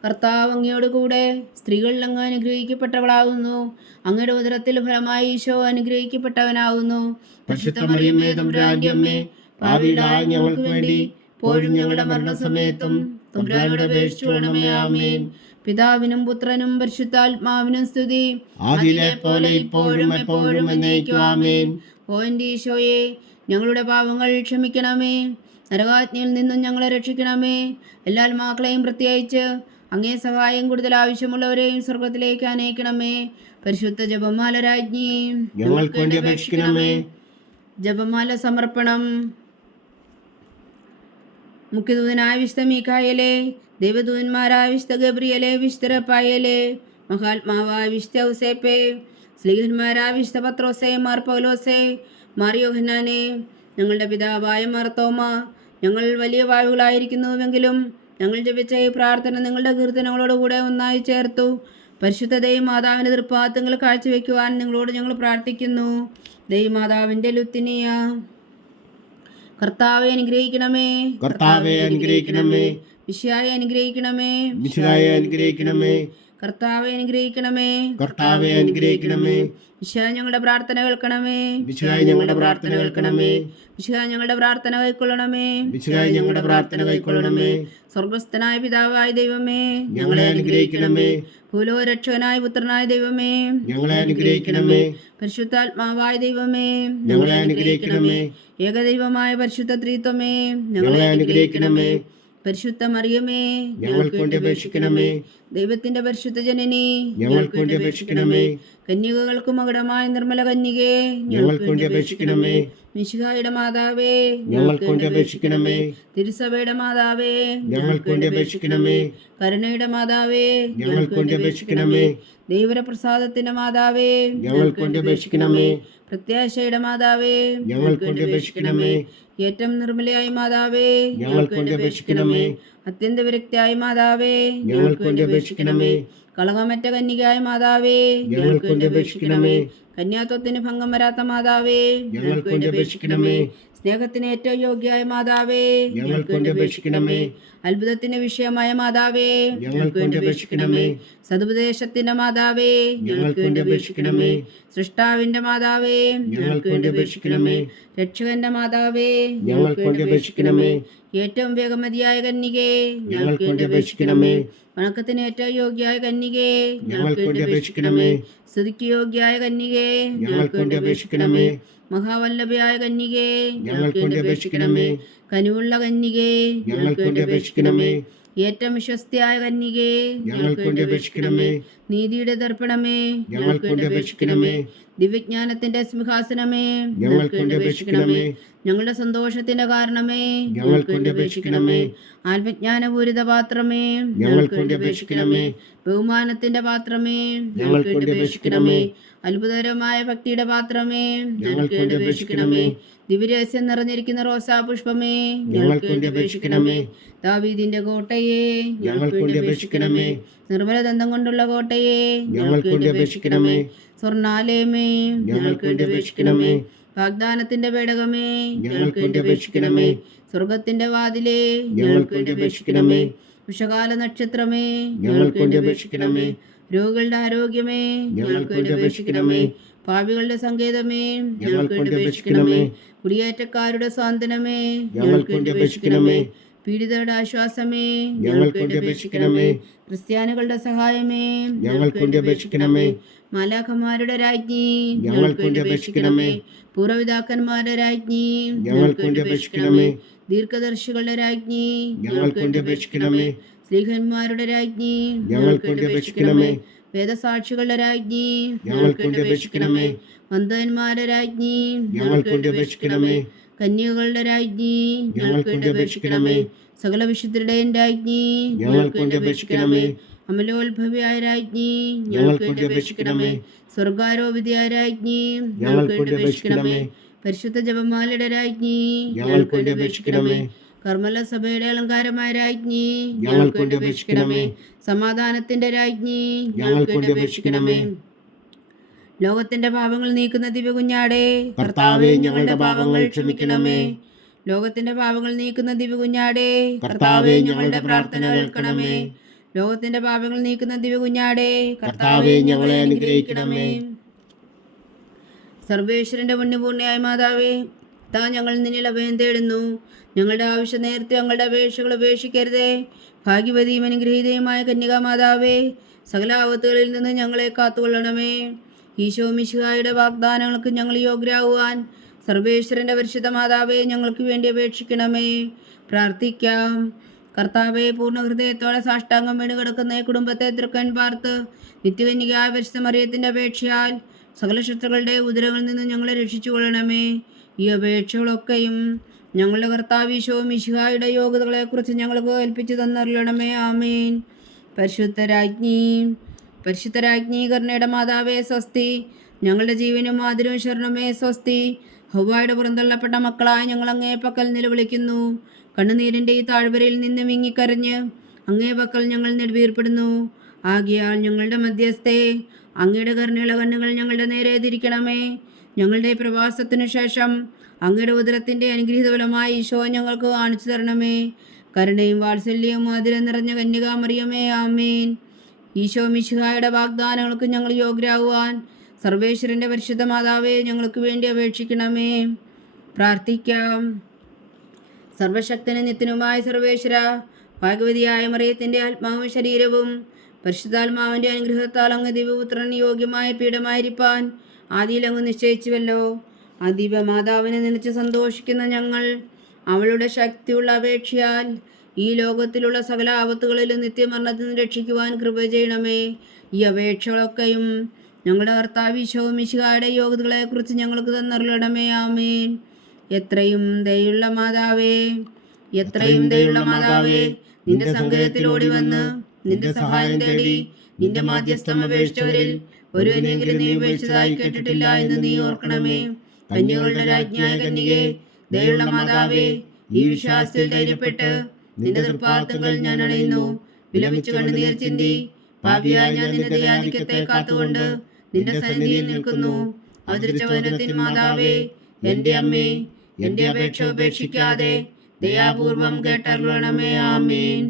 കർത്താവ് അങ്ങയോടുകൂടെ സ്ത്രീകളിൽ അങ്ങ് അനുഗ്രഹിക്കപ്പെട്ടവളാകുന്നു. അങ്ങയുടെ ഉദരത്തിൽ ഫലമായി ഈശോ അനുഗ്രഹിക്കപ്പെട്ടവനാകുന്നു. പരിശുദ്ധ മറിയമേ തമ്പുരാന്റെ അമ്മേ, പാപികളായ ഞങ്ങൾക്ക് വേണ്ടി ഇപ്പോഴും ഞങ്ങളുടെ മരണസമയത്തും തമ്പുരാനോട് അപേക്ഷിച്ചുകൊള്ളണമേ. ആമേൻ. പിതാവിനും പുത്രനും പരിശുദ്ധാത്മാവിനും സ്തുതി, ആദിയിലെ പോലെ ഇപ്പോഴും എപ്പോഴും എന്നേക്കും. ആമേൻ. ഓ എൻ്റെ ഈശോയെ, ഞങ്ങളുടെ പാപങ്ങൾ ക്ഷമിക്കണമേ. നരകാജ്ഞയിൽ നിന്നും ഞങ്ങളെ രക്ഷിക്കണമേ. എല്ലാ ആത്മാക്കളെയും പ്രത്യേകിച്ച് അങ്ങേ സഹായം കൂടുതൽ ആവശ്യമുള്ളവരെയും സ്വർഗത്തിലേക്ക് അനയിക്കണമേ. പരിശുദ്ധ ജപമാല രാജ്ഞി, ഞങ്ങൾക്ക് വേണ്ടി അപേക്ഷിക്കണമേ. ജപമാല സമർപ്പണം. മുഖ്യദൂതനായ വിശുദ്ധ മീഖായേലേ, ദൈവദൂതന്മാരായ വിശുദ്ധ ഗബ്രിയേലേ, വിശുദ്ധ റഫായേലേ, മഹാത്മാവായ വിശുദ്ധ ഔസേപ്പേ, സ്ലീഹന്മാരായ വിശുദ്ധ പത്രോസേ, മാർ പൗലോസേ, മാർ യോഹന്നാനേ, ഞങ്ങളുടെ പിതാവായ മാർത്തോമ, ഞങ്ങൾ വലിയ വായുകളായിരിക്കുന്നുവെങ്കിലും ഞങ്ങൾ ജപിച്ച ഈ പ്രാർത്ഥന നിങ്ങളുടെ കീർത്തനങ്ങളോടുകൂടെ ഒന്നായി ചേർത്തു പരിശുദ്ധ ദൈവമാതാവിൻ്റെ തൃപ്പാദങ്ങൾ കാഴ്ചവെക്കുവാൻ നിങ്ങളോട് ഞങ്ങൾ പ്രാർത്ഥിക്കുന്നു. ദൈവമാതാവിൻ്റെ ലുത്തിനിയ. കർത്താവെ അനുഗ്രഹിക്കണമേ. കർത്താവെ അനുഗ്രഹിക്കണമേ. മിശിഹായെ അനുഗ്രഹിക്കണമേ. മിശിഹായെ അനുഗ്രഹിക്കണമേ. കർത്താവെ അനുഗ്രഹിക്കണമേ. കർത്താവെ അനുഗ്രഹിക്കണമേ. മിശിഹാ ഞങ്ങളുടെ പ്രാർത്ഥന കേൾക്കണമേ. മിശിഹായെ ഞങ്ങളുടെ പ്രാർത്ഥന കേൾക്കണമേ. മിശിഹാ ഞങ്ങളുടെ പ്രാർത്ഥന കൈക്കൊള്ളണമേ. മിശിഹായെ ഞങ്ങളുടെ പ്രാർത്ഥന കൈക്കൊള്ളണമേ. സ്വർഗസ്ഥനായ പിതാവായ ദൈവമേ, ഞങ്ങളെ അനുഗ്രഹിക്കണമേ. ഭൂലോകരക്ഷകനായ പുത്രനായ ദൈവമേ, ഞങ്ങളെ അനുഗ്രഹിക്കണമേ. പരിശുദ്ധാത്മാവായ ദൈവമേ, ഞങ്ങളെ അനുഗ്രഹിക്കണമേ. ഏകദൈവമായ പരിശുദ്ധ ത്രിത്വമേ, ഞങ്ങളെ അനുഗ്രഹിക്കണമേ. പരിശുദ്ധ മറിയമേ, ഞങ്ങൾക്ക് വേണ്ടി അപേക്ഷിക്കണമേ. ദൈവത്തിന്റെ പരിശുദ്ധ ജനനി, ഞങ്ങൾക്ക് വേണ്ടി അപേക്ഷിക്കണമേ. കന്യകകൾക്ക് മകുടമായ നിർമ്മല കന്യകേ, ഞങ്ങൾക്ക് വേണ്ടി അപേക്ഷിക്കണമേ. മിശിഹായുടെ മാതാവേ, ഞങ്ങൾക്ക് വേണ്ടി അപേക്ഷിക്കണമേ. തിരുസഭയുടെ മാതാവേ, ഞങ്ങൾക്ക് വേണ്ടി അപേക്ഷിക്കണമേ. കരുണയുടെ മാതാവേ, ഞങ്ങൾക്ക് വേണ്ടി അപേക്ഷിക്കണമേ. ദൈവപ്രസാദത്തിന്റെ മാതാവേ, ഞങ്ങൾക്ക് വേണ്ടി അപേക്ഷിക്കണമേ. പ്രത്യാശയുടെ മാതാവേ, ഞങ്ങൾക്ക് വേണ്ടി അപേക്ഷിക്കണമേ. ഏറ്റവും നിർമ്മലയായ മാതാവേ, ഞങ്ങൾക്ക് വേണ്ടി അപേക്ഷിക്കണമേ. അത്യന്ത വിരക്തിയായ മാതാവേ, ഞങ്ങൾക്ക് വേണ്ടി അപേക്ഷിക്കണമേ. കളകമറ്റ കന്യകയായ മാതാവേ, ഞങ്ങൾക്ക് വേണ്ടി അപേക്ഷിക്കണമേ. കന്യാത്വത്തിന് ഭംഗം വരാത്ത മാതാവേ, ഞങ്ങൾക്ക് വേണ്ടി അപേക്ഷിക്കണമേ. സ്നേഹത്തിന് ഏറ്റവും യോഗ്യയായ മാതാവേ, ഞങ്ങൾക്ക് വേണ്ടി അപേക്ഷിക്കണമേ. അത്ഭുതത്തിന് വിഷയമായ മാതാവേ, ഞങ്ങൾക്ക് വേണ്ടി അപേക്ഷിക്കണമേ. സതുപദേശത്തിന്റെ മാതാവേ, ഞങ്ങൾക്ക് വേണ്ടി അപേക്ഷിക്കണമേ. സൃഷ്ടാവിന്റെ മാതാവേ, ഞങ്ങൾക്ക് വേണ്ടി അപേക്ഷിക്കണമേ. രക്ഷകന്റെ മാതാവേ, ഞങ്ങൾക്ക് വേണ്ടി അപേക്ഷിക്കണമേ. ഏറ്റവും വേഗമതിയായ കന്യകേ, ഞങ്ങൾക്ക് വേണ്ടി അപേക്ഷിക്കണമേ. വണക്കത്തിന് ഏറ്റവും യോഗ്യയായ കന്യകേ, ഞങ്ങൾക്ക് വേണ്ടി അപേക്ഷിക്കണമേ. സ്തുതിക്ക് യോഗ്യയായ കന്യകേ, ഞങ്ങൾക്ക് വേണ്ടി അപേക്ഷിക്കണമേ. മഹാവല്ലഭയായ കന്യകേ, ഞങ്ങൾക്ക് വേണ്ടി അപേക്ഷിക്കണമേ. കനിവുള്ള കന്യകേ, ഞങ്ങൾക്ക് വേണ്ടി അപേക്ഷിക്കണമേ. ഏറ്റവും വിശ്വസ്തയായ കന്യകേ, ഞങ്ങൾക്ക് വേണ്ടി അപേക്ഷിക്കണമേ. നീതിയുടെ ദർപ്പണമേ, ഞങ്ങൾക്ക് വേണ്ടി അപേക്ഷിക്കണമേ. ദിവ്യജ്ഞാനത്തിന്റെ സിംഹാസനമേ, ഞങ്ങൾക്ക് വേണ്ടി അപേക്ഷിക്കണമേ. ഞങ്ങളുടെ സന്തോഷത്തിന്റെ കാരണമേ, ഞങ്ങൾക്ക് വേണ്ടി അപേക്ഷിക്കണമേ. ആത്മജ്ഞാനപൂരിത പാത്രമേ, ഞങ്ങൾക്ക് വേണ്ടി അപേക്ഷിക്കണമേ. ബഹുമാനത്തിന്റെ പാത്രമേ, ഞങ്ങൾക്ക് വേണ്ടി അപേക്ഷിക്കണമേ. അത്ഭുതകരമായ ഭക്തിയുടെ പാത്രമേ, ഞങ്ങൾക്ക് വേണ്ടി അപേക്ഷിക്കണമേ. ദിവ്യരഹസ്യം നിറഞ്ഞിരിക്കുന്ന റോസാ പുഷ്പമേ, ഞങ്ങൾക്ക് വേണ്ടി അപേക്ഷിക്കണമേ. ദാവീദിന്റെ കോട്ടയെ, ഞങ്ങൾക്ക് വേണ്ടി അപേക്ഷിക്കണമേ. നിർമ്മല ദന്തം കൊണ്ടുള്ള കോട്ടയെ, ഞങ്ങൾക്ക് വേണ്ടി അപേക്ഷിക്കണമേ. സ്വർണാലയമേ, ഞങ്ങൾക്ക് വേണ്ടി അപേക്ഷിക്കണമേ. വാഗ്ദാനത്തിന്റെ പേടകമേ, ഞങ്ങൾക്ക് വേണ്ടി അപേക്ഷിക്കണമേ. സ്വർഗത്തിന്റെ വാതിലേ, ഞങ്ങൾക്ക് വേണ്ടി അപേക്ഷിക്കണമേ. വിഷകാല നക്ഷത്രമേ, ഞങ്ങൾക്ക് വേണ്ടി അപേക്ഷിക്കണമേ. രോഗികളുടെ ആരോഗ്യമേ, ഞങ്ങൾക്ക് വേണ്ടി അപേക്ഷിക്കണമേ. പാപികളുടെ സങ്കേതമേ, ഞങ്ങൾക്ക് വേണ്ടി അപേക്ഷിക്കണമേ. കുടിയേറ്റക്കാരുടെ സ്വാന്തനമേ, ഞങ്ങൾക്ക് വേണ്ടി അപേക്ഷിക്കണമേ. പീഡിതരുടെ ആശ്വാസമേ, ഞങ്ങൾക്ക് വേണ്ടി അപേക്ഷിക്കണമേ. ക്രിസ്ത്യാനികളുടെ സഹായമേ, ഞങ്ങൾക്ക് വേണ്ടി അപേക്ഷിക്കണമേ. മാലാഖമാരുടെ രാജ്ഞി, ഞങ്ങൾക്ക് വേണ്ടി അപേക്ഷിക്കണമേ. പൂർവ്വപിതാക്കന്മാരുടെ രാജ്ഞി, ഞങ്ങൾക്ക് വേണ്ടി അപേക്ഷിക്കണമേ. ദീർഘദർശികളുടെ രാജ്ഞി, ഞങ്ങൾക്ക് വേണ്ടി അപേക്ഷിക്കണമേ. സ്ത്രീഹന്മാരുടെ രാജ്ഞി, ഞങ്ങൾക്ക് വേണ്ടി അപേക്ഷിക്കണമേ. വേദസാക്ഷികളുടെ രാജ്ഞി, ഞങ്ങൾക്ക് വേണ്ടി അപേക്ഷിക്കണമേ. വന്ദന്മാരുടെ രാജ്ഞി, ഞങ്ങൾക്ക് വേണ്ടി അപേക്ഷിക്കണമേ. കന്യകളുടെ രാജ്ഞി, ഞങ്ങൾക്ക് വേണ്ടി അപേക്ഷിക്കണമേ. സകല വിശുദ്ധരുടെയും രാജ്ഞി, ഞങ്ങൾക്ക് വേണ്ടി അപേക്ഷിക്കണമേ. അമലോത്ഭവിയായ രാജ്ഞി, ഞങ്ങൾക്ക് വേണ്ടി അപേക്ഷിക്കണമേ. സ്വർഗാരോപിതയായ രാജ്ഞി, ഞങ്ങൾക്ക് വേണ്ടി അപേക്ഷിക്കണമേ. പരിശുദ്ധ ജപമാലയുടെ രാജ്ഞി, ഞങ്ങൾക്ക് വേണ്ടി അപേക്ഷിക്കണമേ. കർമ്മല സഭയുടെ അലങ്കാരമായ രാജ്ഞി, ഞങ്ങൾക്ക് വേണ്ടി അപേക്ഷിക്കണമേ. സമാധാനത്തിന്റെ രാജ്ഞി, ഞങ്ങൾക്ക് വേണ്ടി അപേക്ഷിക്കണമേ. ലോകത്തിന്റെ പാപങ്ങൾ നീക്കുന്ന ദിവ്യ കുഞ്ഞാടേ, കർത്താവേ, ഞങ്ങളുടെ പാപങ്ങൾ ക്ഷമിക്കണമേ. ലോകത്തിന്റെ പാപങ്ങൾ നീക്കുന്ന ദിവ്യ കുഞ്ഞാടേ, കർത്താവേ, ഞങ്ങളുടെ പ്രാർത്ഥന കേൾക്കണമേ. ലോകത്തിന്റെ പാപങ്ങൾ നീക്കുന്ന ദിവ്യ കുഞ്ഞാടേ, കർത്താവേ, ഞങ്ങളെ അനുഗ്രഹിക്കണമേ. സർവേശ്വരന്റെ പുണ്യപൂർണ്ണയായ മാതാവേ, താ ഞങ്ങൾ നിന്നിൽ അഭയം തേടുന്നു. ഞങ്ങളുടെ ആവശ്യം നേരത്തെ ഞങ്ങളുടെ അപേക്ഷകൾ ഉപേക്ഷിക്കരുതേ. ഭാഗ്യവതിയും അനുഗ്രഹീതയുമായ കന്യകാ മാതാവേ, സകല ആപത്തുകളിൽ നിന്ന് ഞങ്ങളെ കാത്തുകൊള്ളണമേ. ഈശോ മിശിഹായുടെ വാഗ്ദാനങ്ങൾക്ക് ഞങ്ങൾ യോഗ്യരാകുവാൻ സർവേശ്വരന്റെ പരിശുദ്ധ മാതാവേ, ഞങ്ങൾക്ക് വേണ്ടി അപേക്ഷിക്കണമേ. പ്രാർത്ഥിക്കാം. കർത്താവെ, പൂർണ്ണ ഹൃദയത്തോടെ സാഷ്ടാംഗം വീണ് കിടക്കുന്ന ഈ കുടുംബത്തെ തൃക്കൺ പാർത്ത് നിത്യകന്യകയായ പരിശുദ്ധ മറിയത്തിന്റെ അപേക്ഷയാൽ സകല ശത്രുക്കളുടെ ഉദരങ്ങളിൽ നിന്ന് ഞങ്ങളെ രക്ഷിച്ചു കൊള്ളണമേ. ഈ അപേക്ഷകളൊക്കെയും ഞങ്ങളുടെ കർത്താവ് ഈശോ മിശിഹായുടെ യോഗ്യതകളെക്കുറിച്ച് ഞങ്ങൾക്ക് കൽപ്പിച്ചു തന്നറിയണമേ. ആമേൻ. പരിശുദ്ധരാജ്ഞി കരുണയുടെ മാതാവേ സ്വസ്തി. ഞങ്ങളുടെ ജീവനും ആദരവും ശരണമേ സ്വസ്തി. ഹവ്വായുടെ പുറന്തള്ളപ്പെട്ട മക്കളായ ഞങ്ങൾ അങ്ങേ പക്കൽ നിലവിളിക്കുന്നു. കണ്ണുനീരിൻ്റെ ഈ താഴ്വരയിൽ നിന്ന് വിങ്ങിക്കരഞ്ഞ് അങ്ങേ പക്കൽ ഞങ്ങൾ നെടുവീർപ്പെടുന്നു. ആകയാൽ ഞങ്ങളുടെ മധ്യസ്ഥേ, അങ്ങയുടെ കരുണയുള്ള കണ്ണുകൾ ഞങ്ങളുടെ നേരെ തിരിക്കണമേ. ഞങ്ങളുടെ പ്രവാസത്തിനു ശേഷം അങ്ങയുടെ ഉദരത്തിൻ്റെ അനുഗ്രഹീത ഫലമായി ഈശോ ഞങ്ങൾക്ക് കാണിച്ചു തരണമേ. കരുണയും വാത്സല്യവും ആദരം നിറഞ്ഞ കന്യകാമറിയമേ, ആമേൻ. ഈശോ മിശിഹായുടെ വാഗ്ദാനങ്ങൾക്ക് ഞങ്ങൾ യോഗ്യരാകുവാൻ സർവേശ്വരൻ്റെ പരിശുദ്ധ മാതാവേ, ഞങ്ങൾക്ക് വേണ്ടി അപേക്ഷിക്കണമേ. പ്രാർത്ഥിക്കാം. സർവശക്തനും നിത്യനുമായ സർവേശ്വര, ഭാഗ്യവതിയായ മറിയത്തിൻ്റെ ആത്മാവും ശരീരവും പരിശുദ്ധാത്മാവിൻ്റെ അനുഗ്രഹത്താൽ അങ്ങ് ദിവ്യപുത്രൻ യോഗ്യമായ പീഠമായിരിക്കാൻ ആദിയിൽ അങ്ങ് നിശ്ചയിച്ചുവല്ലോ. ആ ദിവ്യമാതാവിനെ നിലച്ച് സന്തോഷിക്കുന്ന ഞങ്ങൾ അവളുടെ ശക്തിയുള്ള അപേക്ഷയാൽ ഈ ലോകത്തിലുള്ള സകല ആപത്തുകളിലും നിത്യമരണത്തിൽ നിന്ന് രക്ഷിക്കുവാൻ കൃപ ചെയ്യണമേ. ഈ അപേക്ഷകളൊക്കെയും ഞങ്ങളുടെ കർത്താവ് ഈശോ മിശിഹായുടെ യോഗ്യതകളെക്കുറിച്ച് ഞങ്ങൾക്ക് തന്നറിയണമേ. ആമേൻ. എത്രയും ദയുള്ള മാതാവേ, നിന്റെ സങ്കേതത്തിലോടി വന്ന് നിന്റെ സഹായം തേടി നിന്റെ മാധ്യസ്ഥം അപേക്ഷിച്ചവരിൽ ഒരുവനെങ്കിലും നീ ഉപേക്ഷിച്ചതായി കേട്ടിട്ടില്ല എന്ന് നീ ഓർക്കണമേ. കന്യകളുടെ രാജ്ഞിയായ കന്യകേ, ദയുള്ള മാതാവേ, ഈ വിശ്വാസത്തിൽ ധൈര്യപ്പെട്ട് നിന്റെ തൃപ്പാദങ്ങൾ ഞാൻ അണയുന്നു. വിലപിച്ചു കണ്ണുനീർ ചിന്തി പാപിയായ ഞാൻ നിന്റെ ദയാധിക്യത്തെ കാത്തുകൊണ്ട് നിന്റെ സന്നിധിയിൽ നിൽക്കുന്നു. അവതരിച്ച വചനത്തിൻ മാതാവേ, എൻ്റെ അമ്മേ, എൻ്റെ അപേക്ഷ ഉപേക്ഷിക്കാതെ ദയാപൂർവം കേട്ടരുളണമേ. ആമേൻ.